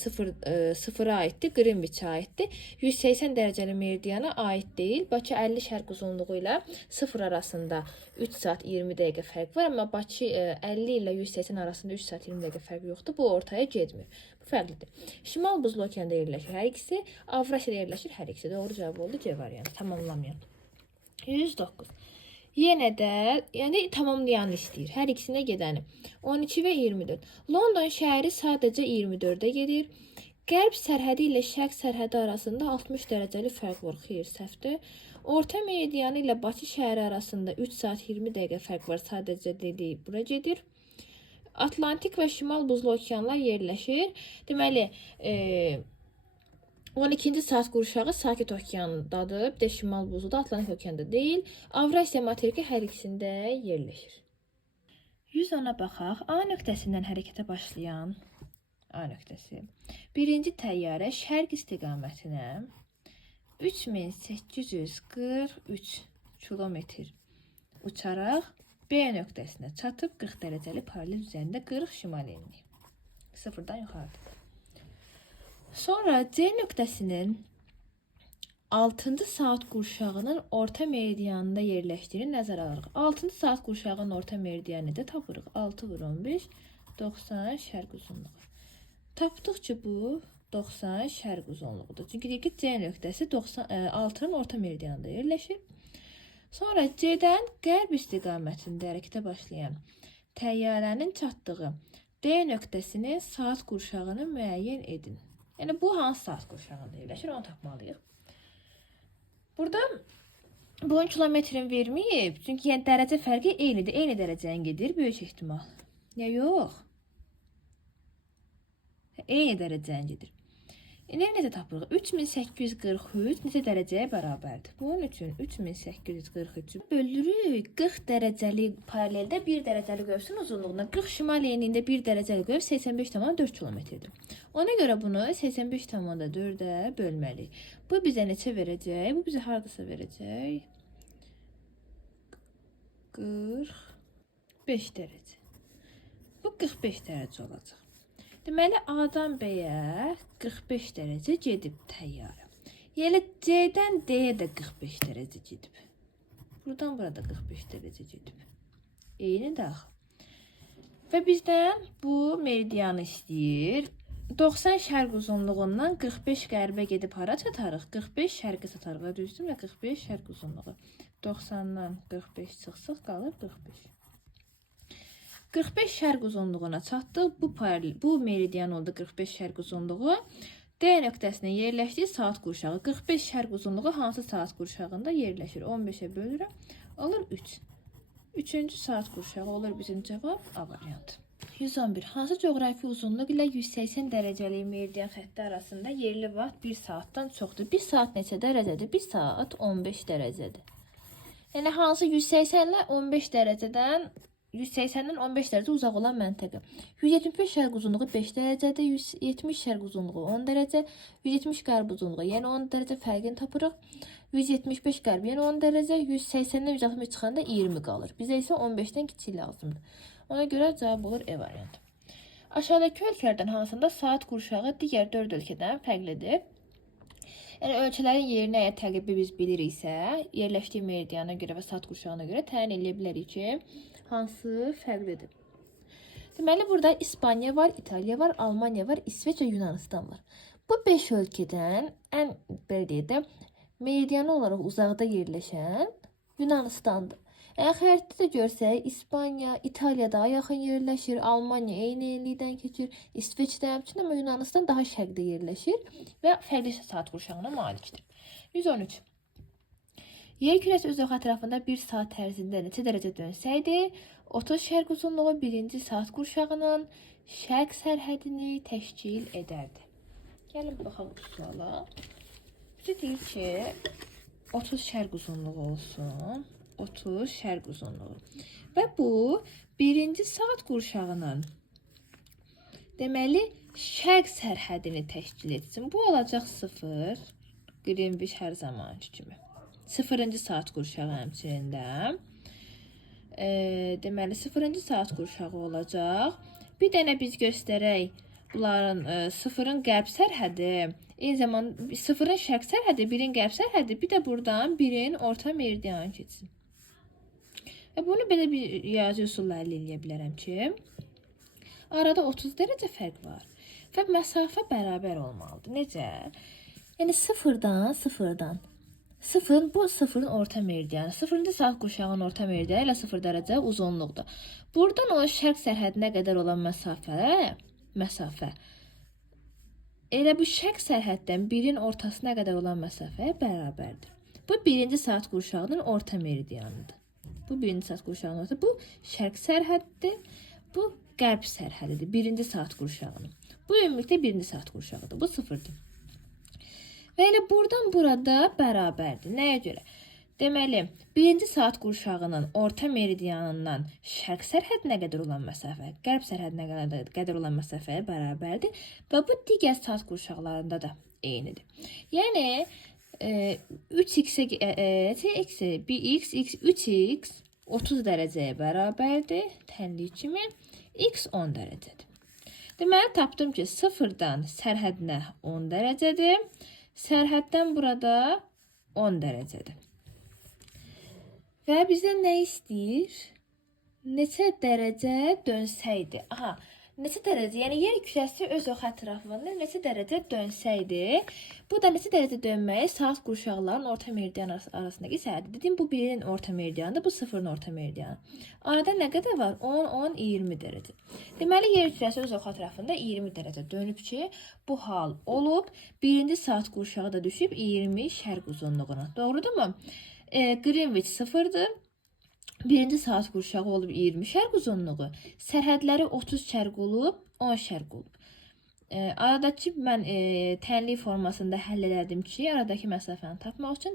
sıfıra aiddir, Greenwich'ə aiddir. 180 dərəcəli meridiana aid deyil. Bakı 50 şərq uzunluğu ilə 0 arasında 3 saat 20 dəqiqə fərq var, amma Bakı 50 ilə 180 arasında 3 saat 20 dəqiqə fərq yoxdur. Bu ortaya getmir. Bu fərqlidir. Şimal buzlu okeanda yerləşir hər ikisi, Avrasiyada yerləşir hər ikisi. Doğru cavab oldu C variantı, tamamlamayan. 109. Yenə də, yəni tamamlayanı istəyir. Hər ikisinə gedəni. 12 və 24. London şəhəri sadəcə 24-də gedir. Qərb sərhədi ilə şərq sərhədi arasında 60 dərəcəli fərq var. Xeyr, səhvdir. Orta meridianı ilə Bakı şəhəri arasında 3 saat 20 dəqiqə fərq var. Sadəcə dedik, bura gedir. Atlantik və şimal buzlu okeanlar yerləşir. Deməli, 12-ci saat qurşağı Sakit okeandadır. Bir də şimal buzluda, Atlantik okeanda deyil. Avrasiya materiki hər ikisində yerləşir. 110-a baxaq. A nöqtəsindən hərəkətə başlayan A nöqtəsi. Birinci təyyarə şərq istiqamətinə 3843 kilometr uçaraq B nöqtəsinə çatıb 40 dərəcəli paralel üzərində 40 şimal enli. Sıfırdan yuxarıdır. Sonra C nöqtəsinin 6-cı saat qurşağının orta meridianında yerləşdiyini nəzərə alırıq. 6-cı saat qurşağının orta meridianını da tapırıq. 6 vur 15, 90 şərq uzunluğu. Tapdıq ki, bu 90 şərq uzunluğudur. Çünki deyək ki, C nöqtəsi 6-nın orta meridianında yerləşir. Sonra C-dən qərb istiqamətində hərəkətə başlayan təyyarənin çatdığı D nöqtəsinin saat qurşağını müəyyən edin. Yəni, bu hansı saat qurşağında yerləşir, onu tapmalıyıq. Burada bunun kilometrini verməyib, çünki yəni, dərəcə fərqi eynidir. Eyni dərəcəyə gedir, böyük ehtimal. Ya yox. Eyni dərəcəyə gedir. Necə tapırıq? 3843 neçə dərəcəyə bərabərdir? Bunun üçün 3843 bölürük 40 dərəcəli paraleldə 1 dərəcəli qövsün uzunluğuna. 40 şimal enliyində 1 dərəcəli qövs 85,4 kilometrdir. Ona görə bunu 85,4-ə bölməliyik. Bu bizə neçə verəcək? Bu bizə haradasa verəcək? 45 dərəcə. Bu 45 dərəcə olacaq. Deməli, A-dan B-yə 45 dərəcə gedib təyyarə. Yəni, C-dən D-yə də 45 dərəcə gedib. Buradan burada 45 dərəcə gedib. Eyni də axı. Və bizdən bu meridianı istəyir. 90 şərq uzunluğundan 45 qərbə gedib hara çatarıq? 45 şərqə çatarıq. Düzdürmü? 45 şərq uzunluğu. 90-dan 45 çıxsıq qalır 45. 45 şərq uzunluğuna çatdıq. Bu meridian oldu 45 şərq uzunluğu. D nöqtəsinin yerləşdiyi saat qurşağı. 45 şərq uzunluğu hansı saat qurşağında yerləşir? 15-ə bölürəm. Olur 3. Üçüncü saat qurşağı olur bizim cavab A variantı. 111. Hansı coğrafi uzunluq ilə 180 dərəcəlik meridian xətti arasında yerli vaxt 1 saatdan çoxdur? 1 saat neçə dərəcədir? 1 saat 15 dərəcədir. Yəni hansı 180 ilə 15 dərəcədən 180-dən 15 dərəcə uzaq olan məntəqə. 175 şərq uzunluğu 5 dərəcədir, 170 şərq uzunluğu 10 dərəcə, 170 qərb uzunluğu, yəni 10 dərəcə fərqini tapırıq. 175 qərb, yəni 10 dərəcə, 180-dən 160 çıxanda 20 qalır. Bizə isə 15-dən kiçik lazımdır. Ona görə cavab olur E variantı. Aşağıdakı ölkələrdən hansında saat qurşağı digər 4 ölkədən fərqlidir? Yəni ölkələrin yerini əgər təqribi biz biliriksə, yerləşdiyi meridiyana görə və saat qurşağına görə təyin edə bilərik ki, hansı fərqlidir. Deməli, burada İspaniya var, İtaliya var, Almaniya var, İsveç və Yunanistan var. Bu 5 ölkədən ən, belə deyək də, meridiyanı olaraq uzaqda yerləşən Yunanistandır. Əgər xəritədə görsək, İspaniya, İtaliya daha yaxın yerləşir, Almaniya eyni enlikdən keçir, İsveç də həmçinin, amma Yunanistan daha şərqdə yerləşir və fərqli saat qurşağına malikdir. 113. Yer kürəsi öz oxu ətrafında 1 saat ərzində neçə dərəcə dönsəydi, 30 şərq uzunluğu 1-ci saat qurşağının şərq sərhədini təşkil edərdi. Gəlin baxaq bu suala. Bizə deyir ki, 30 şərq uzunluğu olsun. 30 şərq uzunluğu. Və bu 1-ci saat qurşağının deməli şərq sərhədini təşkil etsin. Bu olacaq 0. Greenwich hər zamanki kimi. 0-cı saat qurşağı həmçində. Deməli 0-cı saat qurşağı olacaq. Bir dənə biz göstərək. Bunların 0-ın qərb sərhədi, eyni zamanda 0-ın şərq sərhədi, 1-in qərb sərhədi, bir də buradan 1-in orta meridianı keçsin. Və bunu belə bir riyazi üsulla əldə edə bilərəm ki, arada 30 dərəcə fərq var və məsafə bərabər olmalıdır. Necə? Yəni 0-dan, 0, bu 0-ın orta meridianı. 0-cı saat qurşağının orta meridianı ilə 0 dərəcə uzunluqdur. Buradan o şərq sərhədinə qədər olan məsafə elə bu şərq sərhəddən 1-in ortasına qədər olan məsafəyə bərabərdir. Bu 1-ci saat qurşağının orta meridianıdır. Bu 1-ci saat qurşağının orta, bu şərq sərhəddir, bu qərb sərhədidir, 1-ci saat qurşağının. Bu ümumilikdə 1-ci saat qurşağıdır, bu 0-dır. Və elə buradan burada bərabərdir. Nəyə görə? Deməli, 1-ci saat qurşağının orta meridianından şərq sərhədinə qədər olan məsafə, qərb sərhədinə qədər olan məsafəyə bərabərdir və bu digər saat qurşaqlarında da eynidir. Yəni 3x, 3x 30 dərəcəyə bərabərdir, tənlik kimi, x 10 dərəcədir. Deməli, tapdım ki, 0-dan sərhədinə 10 dərəcədir, sərhəddən burada 10 dərəcədir. Və bizə nə istəyir? Neçə dərəcə dönsəydi? Aha, neçə dərəcə? Yəni yer kürəsi öz oxu ətrafında neçə dərəcə dönsəydi? Bu da neçə dərəcə dönməyi saat qurşaqların orta meridian arasındakı sərhəddir. Dedim, bu 1-in orta meridianıdır, bu 0-ın orta meridianı. Arada nə qədər var? 10, 10, 20 dərəcə. Deməli, yer kürəsi öz oxu ətrafında 20 dərəcə dönüb ki, bu hal olub, 1-ci saat qurşağı da düşüb 20 şərq uzunluğuna. Doğrudurmu? Greenwich 0-dır. 1-ci saat qurşağı olub 20 şərq uzunluğu. Sərhədləri 30 şərq olub, 10 şərq olub. Aradakı mən tənlik formasında həll elədim ki, aradakı məsafəni tapmaq üçün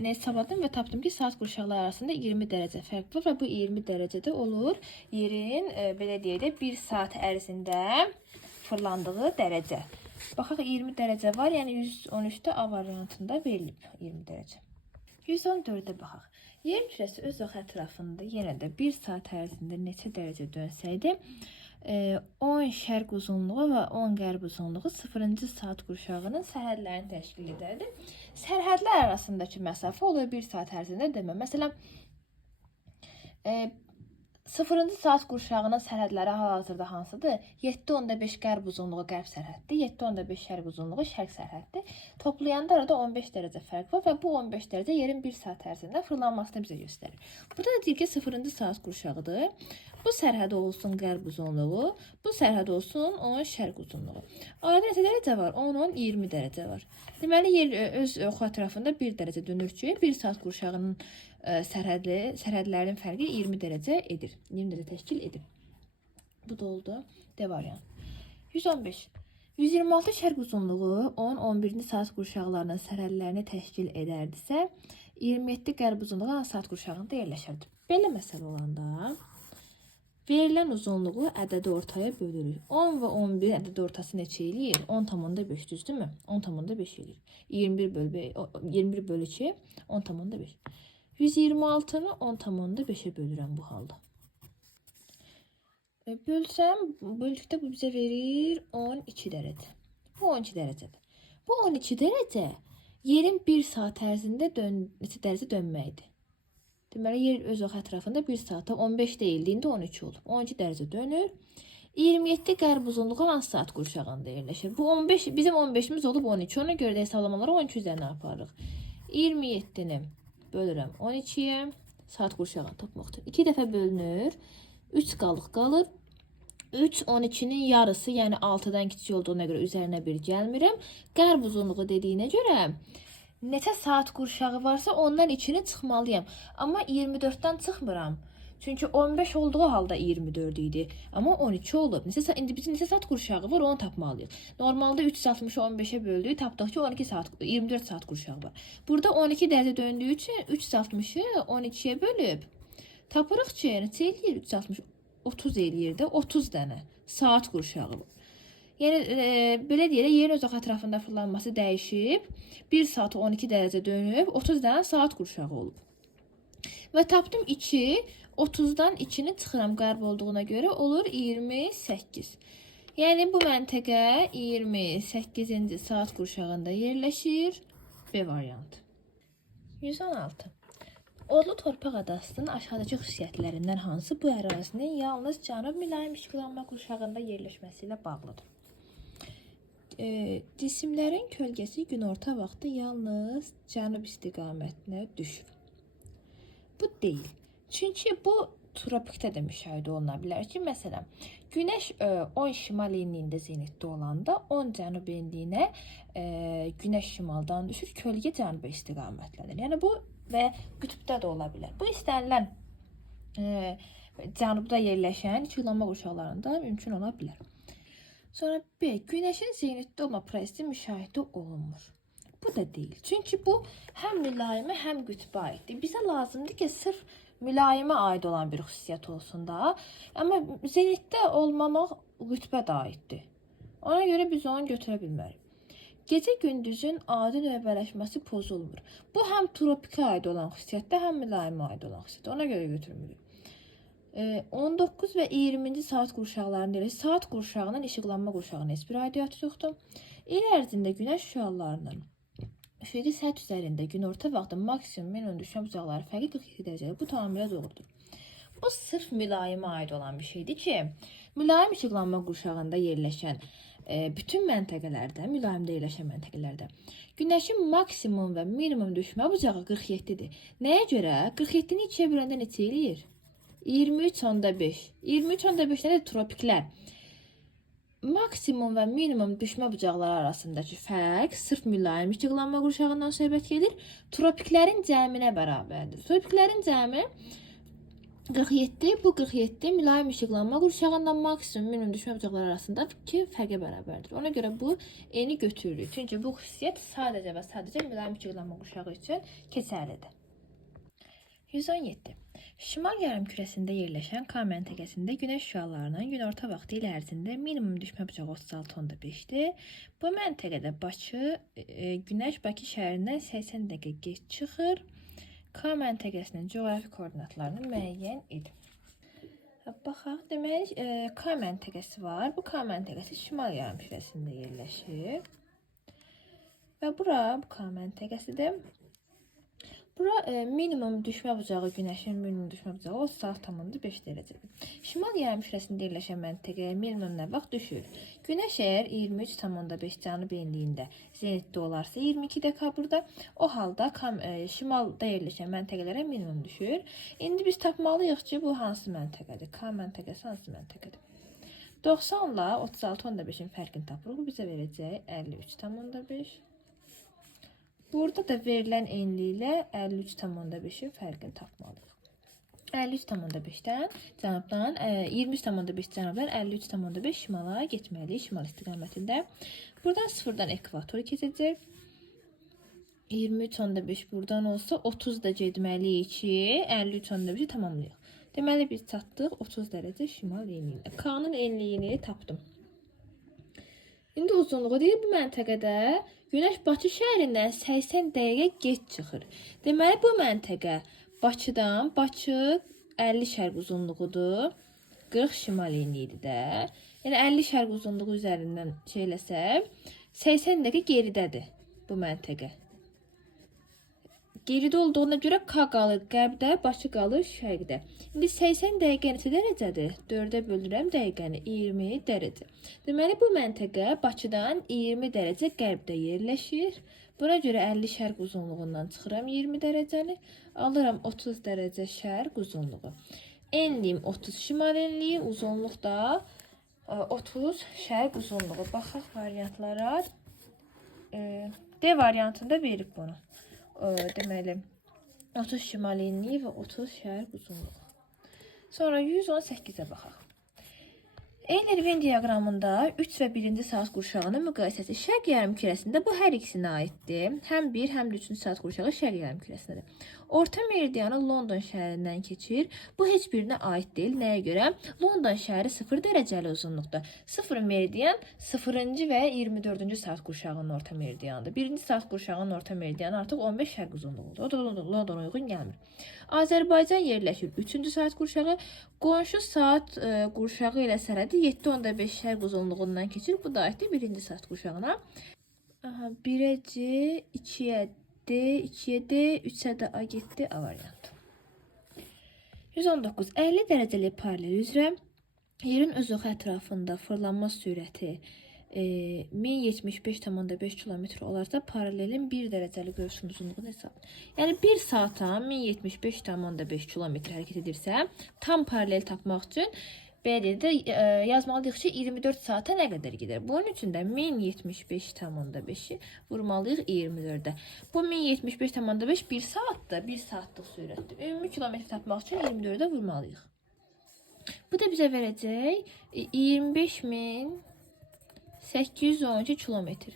hesapladım və tapdım ki, saat qurşaqları arasında 20 dərəcə fərq var və bu 20 dərəcədə olur yerin, belə deyək də, 1 saat ərzində fırlandığı dərəcə. Baxaq, 20 dərəcə var, yəni 113-də A variantında verilib 20 dərəcə. 114-də baxaq. Yer kürəsi öz oxu ətrafında yenə də 1 saat ərzində neçə dərəcə dönsəydi, 10 şərq uzunluğu və 10 qərb uzunluğu 0-cı saat qurşağının sərhədlərini təşkil edərdi. Sərhədlər arasındakı məsafə olur 1 saat ərzində demə. Məsələn, 0-cı saat qurşağının sərhədləri hal-hazırda hansıdır? 7.5 qərb uzunluğu qərb sərhəddir, 7.5 şərq uzunluğu şərq sərhəddir. Toplayanda arada 15 dərəcə fərq var və bu 15 dərəcə yerin 1 saat ərzində fırlanmasını bizə göstərir. Burada da deyir ki, 0-cı saat qurşağıdır. Bu sərhəd olsun qərb uzunluğu, bu sərhəd olsun onun şərq uzunluğu. Arada neçə dərəcə var? 10, 20 dərəcə var. Deməli, yer öz oxu ətrafında 1 dərəcə dönür ki, 1 saat qurşağının sərhədlərin fərqi 20 dərəcə edir. 20 dərəcə təşkil edir. Bu da oldu. D variant. 115. 126 şərq uzunluğu 10-11-ci saat qurşaqlarının sərhədlərini təşkil edərdisə, 27 qərb uzunluğu hansı saat qurşağında yerləşərdi? Belə məsələ olanda verilən uzunluğu ədədi ortaya bölürük. 10 və 11 ədədi ortası neçə eləyir? 10,5 düzdürmü? 10,5 eləyir. 21 bölü 2, 10,5. 126-nı 10,5'e bölürəm bu halda. Bölsəm, böldükdə bu bizə verir 12 dərəcə. Bu 12 dərəcədir. Bu 12 dərəcə yerin 1 saat ərzində neçə dərəcə dönməkdir. Deməli, yer öz oxu ətrafında 1 saata 15 deyildiyində 12 olur. 12 dərəcə dönür. 27 qərb uzunluğu hansı saat qurşağında yerləşir? Bu 15, bizim 15'imiz olub 12. Ona görə də hesablamaları 12 üzərinə aparırıq. 27'ni bölürəm 12'ye. Saat qurşağını tapmaqdır. 2 dəfə bölünür. 3 qalıq qalır. 3 12'nin yarısı, yəni 6'dan kiçik olduğuna görə üzərinə 1 gəlmirəm. Qərb uzunluğu dediyinə görə neçə saat qurşağı varsa ondan içini çıxmalıyam. Amma 24'dan çıxmıram. Çünki 15 olduğu halda 24 idi. Amma 12 olub. İndi bizim neçə saat qurşağı var, onu tapmalıyıq. Normalda 360'ı 15'e böldük. Tapdıq ki 12 saat, 24 saat qurşağı var. Burada 12 dərəcə döndüyü üçün 360'ı 12'ye bölüb. Tapırıq ki, neçə eləyir? 360, 30 eləyir də 30 dənə saat qurşağı var. Yəni, belə deyək, yerin öz oxu ətrafında fırlanması dəyişib. 1 saat 12 dərəcə dönüb 30 dənə saat qurşağı olub. Və tapdım 2. 30'dan 2'ni çıxıram qərb olduğuna görə olur 28. Yəni bu məntəqə 28-ci saat qurşağında yerləşir. B variantı. 116. Odlu torpaq adasının aşağıdakı xüsusiyyətlərindən hansı bu ərazinin yalnız cənub mülayim işıqlanma qurşağında yerləşməsi ilə bağlıdır? Cisimlərin kölgəsi günorta vaxtı yalnız cənub istiqamətinə düşür. Bu deyil. Çünki bu tropikdə də müşahidə oluna bilər ki, məsələn, Günəş 10 şimal enliyində zenitdə olanda 10 cənub enliyinə Günəş şimaldan düşür, kölgə cənuba istiqamətlədir. Yəni bu və qütbdə də ola bilər. Bu istənilən cənubda yerləşən işıqlanma qurşaqlarında mümkün ola bilər. Sonra B. Günəşin zenitdə olma prosesi müşahidə olunmur. Bu da deyil. Çünki bu həm mülayimə, həm qütbə aiddir. Bizə lazımdır ki, sırf mülayimə aid olan bir xüsusiyyət olsun da. Amma zenitdə olmamaq qütbə də aiddir. Ona görə biz onu götürə bilmərik. Gecə gündüzün adi növbələşməsi pozulmur. Bu həm tropikə aid olan xüsusiyyətdə, həm mülayimə aid olan xüsusiyyətdə. Ona görə götürmürük. 19 və 20-ci saat qurşaqlarında elə saat qurşağının işıqlanma qurşağına heç bir aidiyyatı yoxdur. İl ərzində günəş şüalarının üfüqi səth üzərində günorta vaxtı maksimum minimum düşmə bucaqları fərqi 47 dərəcədir. Bu tamamilə doğrudur. Bu sırf mülayimə aid olan bir şeydir ki, mülayim işıqlanma qurşağında yerləşən bütün məntəqələrdə, mülayimdə yerləşən məntəqələrdə günəşin maksimum və minimum düşmə bucağı 47-dir. Nəyə görə? 47-ni 2-yə böləndə neçə eləyir? 23,5. 23,5 nədir? Tropiklər. Maksimum və minimum düşmə bucaqları arasındakı fərq sırf mülayim işıqlanma qurşağından söhbət gedir. Tropiklərin cəminə bərabərdir. Tropiklərin cəmi 47, bu 47 mülayim işıqlanma qurşağından maksimum minimum düşmə bucaqları arasındakı fərqə bərabərdir. Ona görə bu eni götürürük. Çünki bu xüsusiyyət sadəcə və sadəcə mülayim işıqlanma qurşağı üçün keçərlidir. 117. Şimal yarımkürəsində yerləşən K məntəqəsində günəş şüalarının günorta vaxtı il ərzində minimum düşmə bucağı 36,5-dir. Bu məntəqədə Günəş Bakı şəhərindən 80 dəqiqə gec çıxır. K məntəqəsinin coğrafi koordinatlarını müəyyən edin. Baxaq, demək K məntəqəsi var. Bu K məntəqəsi şimal yarımkürəsində yerləşir. Və bura bu K məntəqəsidir. Bura minimum düşmə bucağı, günəşin minimum düşmə bucağı 36,5 dərəcədir. Şimal yarımkürəsində yerləşən məntəqəyə minimum nə vaxt düşür? Günəş əgər 23,5 cənub enliyində zenitdə olarsa 22 dekabrda, o halda şimalda yerləşən məntəqələrə minimum düşür. İndi biz tapmalıyıq ki, bu hansı məntəqədir? K məntəqəsi hansı məntəqədir? 90 ilə 36,5-in fərqini tapırıq. Bu bizə verəcək 53,5. Burada da verilən enliklə 53,5-in fərqini tapmalıyıq. 53,5-dən cənubdan 23,5 cənubdan 53,5 şimala getməliyik, şimal istiqamətində. Buradan 0-dan ekvatoru keçəcək. 23,5 buradan olsa 30 da getməliyik ki, 53,5-i tamamlayaq. Deməli biz çatdıq 30 dərəcə şimal enliyinə. K-nın enliyini tapdım. İndi uzunluğu deyir bu məntəqədə Günəş Bakı şəhərindən 80 dəqiqə gec çıxır. Deməli bu məntəqə Bakıdan, Bakı 50 şərq uzunluğudur, 40 şimal enliyidir də. Yəni 50 şərq uzunluğu üzərindən eləsək, 80 dəqiqə geridədir bu məntəqə. Geridə olduğuna görə K qalır qərbdə, Bakı qalır şərqdə. İndi 80 dəqiqə neçə dərəcədir? 4-ə bölürəm dəqiqəni, 20 dərəcə. Deməli, bu məntəqə Bakıdan 20 dərəcə qərbdə yerləşir. Buna görə 50 şərq uzunluğundan çıxıram 20 dərəcəni. Alıram 30 dərəcə şərq uzunluğu. Enliyim 30 şimal enliyi, uzunluq da 30 şərq uzunluğu. Baxaq variantlara. D variantında verib bunu. Deməli 30 şimal enliyi və 30 şərq uzunluğu. Sonra 118-ə baxaq. Eyler-Venn diaqramında 3 və 1-ci saat qurşağının müqayisəsi şərq yarımkürəsində bu hər ikisinə aiddir. Həm 1, həm də 3-cü saat qurşağı şərq yarımkürəsindədir. Orta meridianı London şəhərindən keçir. Bu heç birinə aid deyil. Nəyə görə? London şəhəri 0 dərəcəli uzunluqda. 0 meridian 0-cı və 24-cü saat qurşağının orta meridianıdır. 1-ci saat qurşağının orta meridianı artıq 15 şərq uzunluğudur. O da Londona uyğun gəlmir. Azərbaycan yerləşir 3-cü saat qurşağı. Qonşu saat qurşağı ilə sərhədi 7,5 şərq uzunluğundan keçir. Bu da aiddir 1-ci saat qurşağına. 1-ə C, 2-yə D, 2-yə D, 3-ə də A getdi, A variantı. 119. 50 dərəcəli paralel üzrə yerin öz oxu ətrafında fırlanma sürəti 1075,5 km olarsa paralelin 1 dərəcəli qövsün uzunluğunu hesablayın. Yəni 1 saata 1075,5 km hərəkət edirsə, tam paralel tapmaq üçün belə də yazmalıyıq ki, 24 saata nə qədər gedir. Bunun üçün də 1075,5-i vurmalıyıq 24-də. Bu 1075,5 1 saatdır, 1 saatlıq sürətdir. Ümumi kilometr tapmaq üçün 24-də vurmalıyıq. Bu da bizə verəcək 25.812 kilometr.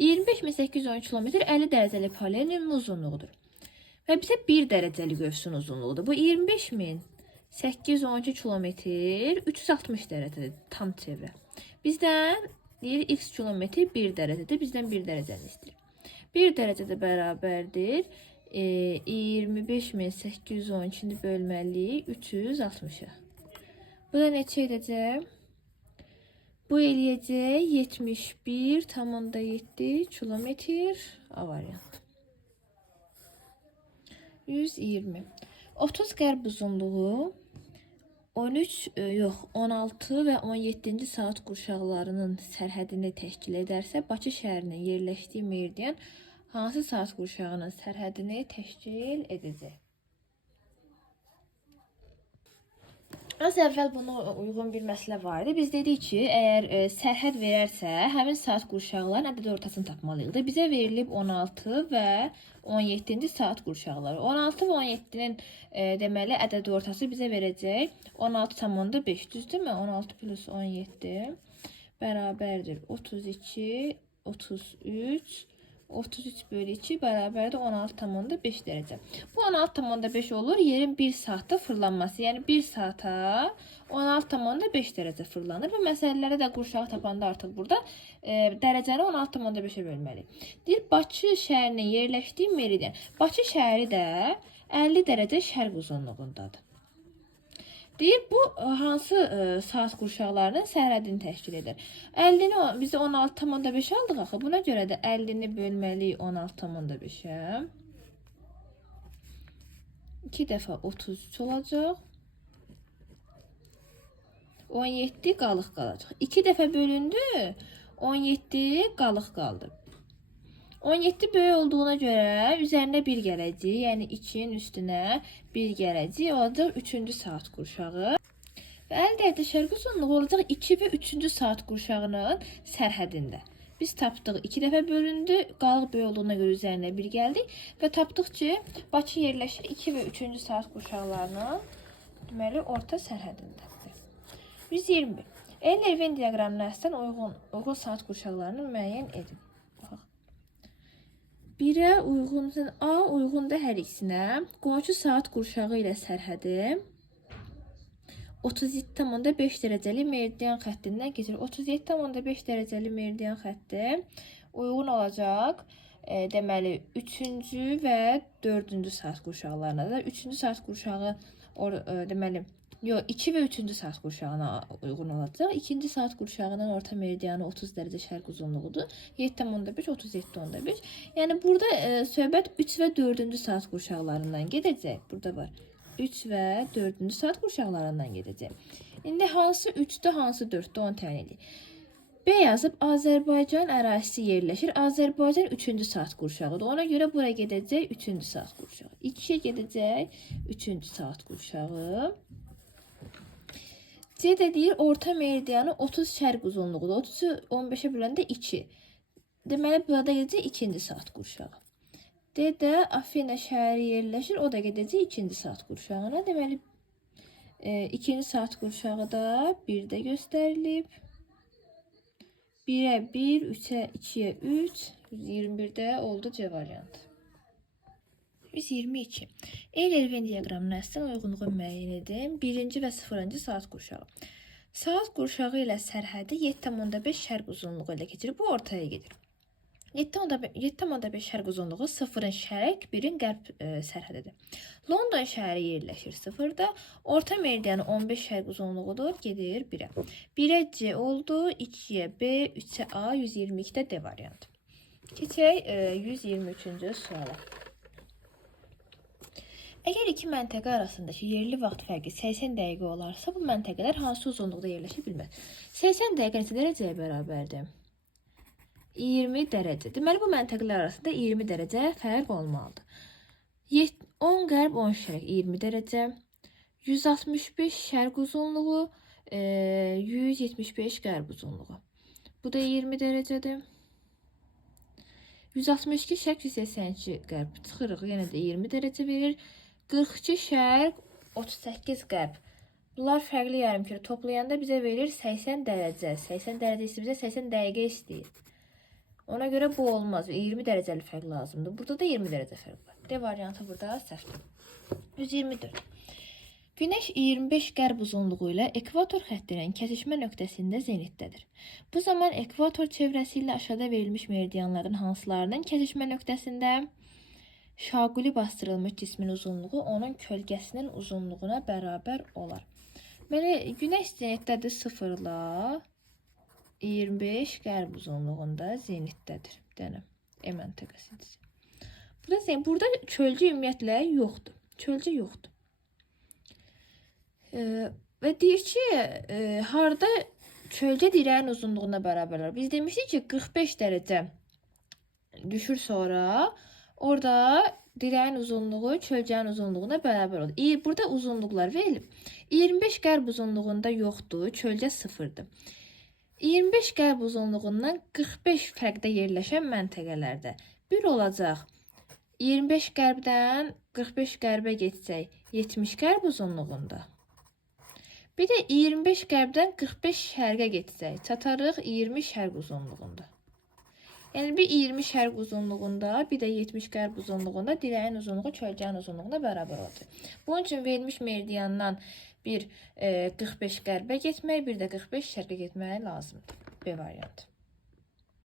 25.812 kilometr 50 dərəcəli paralelin uzunluğudur. Və bizə 1 dərəcəli qövsün uzunluğudur. Bu 25.812 kilometr 360 dərəcədir tam çevrə. Bizdən deyir x kilometr 1 dərəcədir. Bizdən 1 dərəcəni istəyir. 1 dərəcədə bərabərdir 25.812-ni bölməliyik 360-a. Bu da neçə edəcək? Bu eləyəcək 71,7 kilometr A variantı. 120. 30 qərb uzunluğu 16 və 17-ci saat qurşaqlarının sərhədini təşkil edərsə, Bakı şəhərinin yerləşdiyi meridian hansı saat qurşağının sərhədini təşkil edəcək? Az əvvəl buna uyğun bir məsələ var idi. Biz dedik ki, əgər sərhəd verərsə, həmin saat qurşaqların ədəd ortasını tapmalıyıq. Bizə verilib 16 və 17-ci saat qurşaqları. 16 və 17-nin deməli ədəd ortası bizə verəcək 16,5, düzdürmü? 16 plus 17 bərabərdir 32, 33, 33 bölü 2 bərabərdir 16,5 dərəcə. Bu 16,5 olur yerin 1 saatda fırlanması. Yəni 1 saata 16,5 dərəcə fırlanır. Və məsələlərə də qurşağı tapanda artıq burada dərəcəni 16,5-ə bölməliyik. Deyir, Bakı şəhərinin yerləşdiyi meridian. Bakı şəhəri də 50 dərəcə şərq uzunluğundadır. Deyir, bu hansı saat qurşaqlarının sərhədini təşkil edir? 50-ni biz 16,5 aldıq axı. Buna görə də 50-ni bölməliyik 16,5-ə. 2 dəfə 33 olacaq. 17 qalıq qalacaq. 2 dəfə bölündü. 17 qalıq qaldı. 17 böyük olduğuna görə üzərinə 1 gələcək. Yəni 2-nin üstünə 1 gələcək. Olacaq 3-cü saat qurşağı. Və əldə edilmiş şərq uzunluğu olacaq 2 və 3-cü saat qurşağının sərhədində. Biz tapdıq 2 dəfə bölündü. Qalıq böyük olduğuna görə üzərinə 1 gəldi. Və tapdıq ki, Bakı yerləşir 2 və 3-cü saat qurşaqlarının deməli orta sərhədindədir. 120. Euler Venn diaqramına əsasən uyğun saat qurşaqlarını müəyyən edin. Baxaq. 1-ə uyğun, A uyğundur hər ikisinə. Qonşu saat qurşağı ilə sərhədi 37,5 dərəcəli meridian xəttindən keçir. 37,5 dərəcəli meridian xətti uyğun olacaq. Deməli 3-cü və 4-cü saat qurşaqlarına da 3-cü saat qurşağı deməli 2 və 3-cü saat qurşağına uyğun olacaq. 2-ci saat qurşağının orta meridianı 30 dərəcə şərq uzunluğudur. 7,5 37,5. Yəni burada söhbət 3 və 4-cü saat qurşaqlarından gedəcək. Burada var. 3 və 4-cü saat qurşaqlarından gedəcək. İndi hansı 3-dür, hansı 4-dür onu təyin edək. B yazıb Azərbaycan ərazisi yerləşir. Azərbaycan 3-cü saat qurşağıdır. Ona görə bura gedəcək 3-cü saat qurşağı. 2-yə gedəcək 3-cü saat qurşağı. C də deyir orta meridianı 30 şərq uzunluğudur. 30-u 15-ə böləndə 2. Deməli burada gedəcək 2-ci saat qurşağı. D də Afina şəhəri yerləşir. O da gedəcək 2-ci saat qurşağına. Deməli 2-ci saat qurşağı da 1-də göstərilib. 1-ə 1, 3-ə 2-yə 3, 121-də oldu C variantı. 122. Euler Venn diaqramına əsasən uyğunluğu müəyyən edin. 1-ci və 0-cı saat qurşağı. Saat qurşağı ilə sərhədi 7,5 şərq uzunluğu ilə keçir. Bu ortaya gedir. 7,5 şərq uzunluğu 0-ın şərq, 1-in qərb sərhədidir. London şəhəri yerləşir 0-da. Orta meridianı 15 şərq uzunluğudur. Gedir 1-ə. 1-ə C oldu, 2-yə B, 3-ə A, 122-də D variantı. Keçək 123-cü suala. Əgər iki məntəqə arasındakı yerli vaxt fərqi 80 dəqiqə olarsa, bu məntəqələr hansı uzunluqda yerləşə bilməz? 80 dəqiqə neçə dərəcəyə bərabərdir? 20 dərəcə. Deməli, bu məntəqələr arasında 20 dərəcə fərq olmalıdır. 10 qərb, 10 şərq, 20 dərəcə. 165 şərq uzunluğu, 175 qərb uzunluğu. Bu da 20 dərəcədir. 162 şərq, 182 qərb. Çıxırıq, yenə də 20 dərəcə verir. 42 şərq, 38 qərb. Bunlar fərqli yarımkürə toplayanda bizə verir 80 dərəcə. 80 dərəcə isə bizə 80 dəqiqə istəyir. Ona görə bu olmaz. 20 dərəcəli fərq lazımdır. Burada da 20 dərəcə fərq var. D variantı burada səhvdir. 124. Günəş 25 qərb uzunluğu ilə ekvator xəttinin kəsişmə nöqtəsində zenitdədir. Bu zaman ekvator çevrəsi ilə aşağıda verilmiş meridianların hansılarının kəsişmə nöqtəsində şaquli bastırılmış cismin uzunluğu onun kölgəsinin uzunluğuna bərabər olar. Belə Günəş zenitdədir 0 ilə 25 qərb uzunluğunda zenitdədir. Dənəm, E məntəqəsidir. Burada çölcə ümumiyyətlə yoxdur. Çölcə yoxdur. Və deyir ki, harda çölcə dirəyin uzunluğuna bərabər olar. Biz demişdik ki, 45 dərəcə düşür sonra, orada dirəyin uzunluğu çölcənin uzunluğuna bərabər olur. Burada uzunluqlar verilib. 25 qərb uzunluğunda yoxdur, çölcə 0-dır. 25 qərb uzunluğundan 45 fərqdə yerləşən məntəqələrdə bir olacaq. 25 qərbdən 45 qərbə getsək 70 qərb uzunluğunda. Bir də 25 qərbdən 45 şərqə getsək, çatarıq 20 şərq uzunluğunda. Yəni bir 20 şərq uzunluğunda, bir də 70 qərb uzunluğunda dirəyin uzunluğu çölcənin uzunluğuna bərabər olacaq. Bunun üçün verilmiş meridiandan bir 45 qərbə getmək, bir də 45 şərqə getmək lazımdır. B variantı.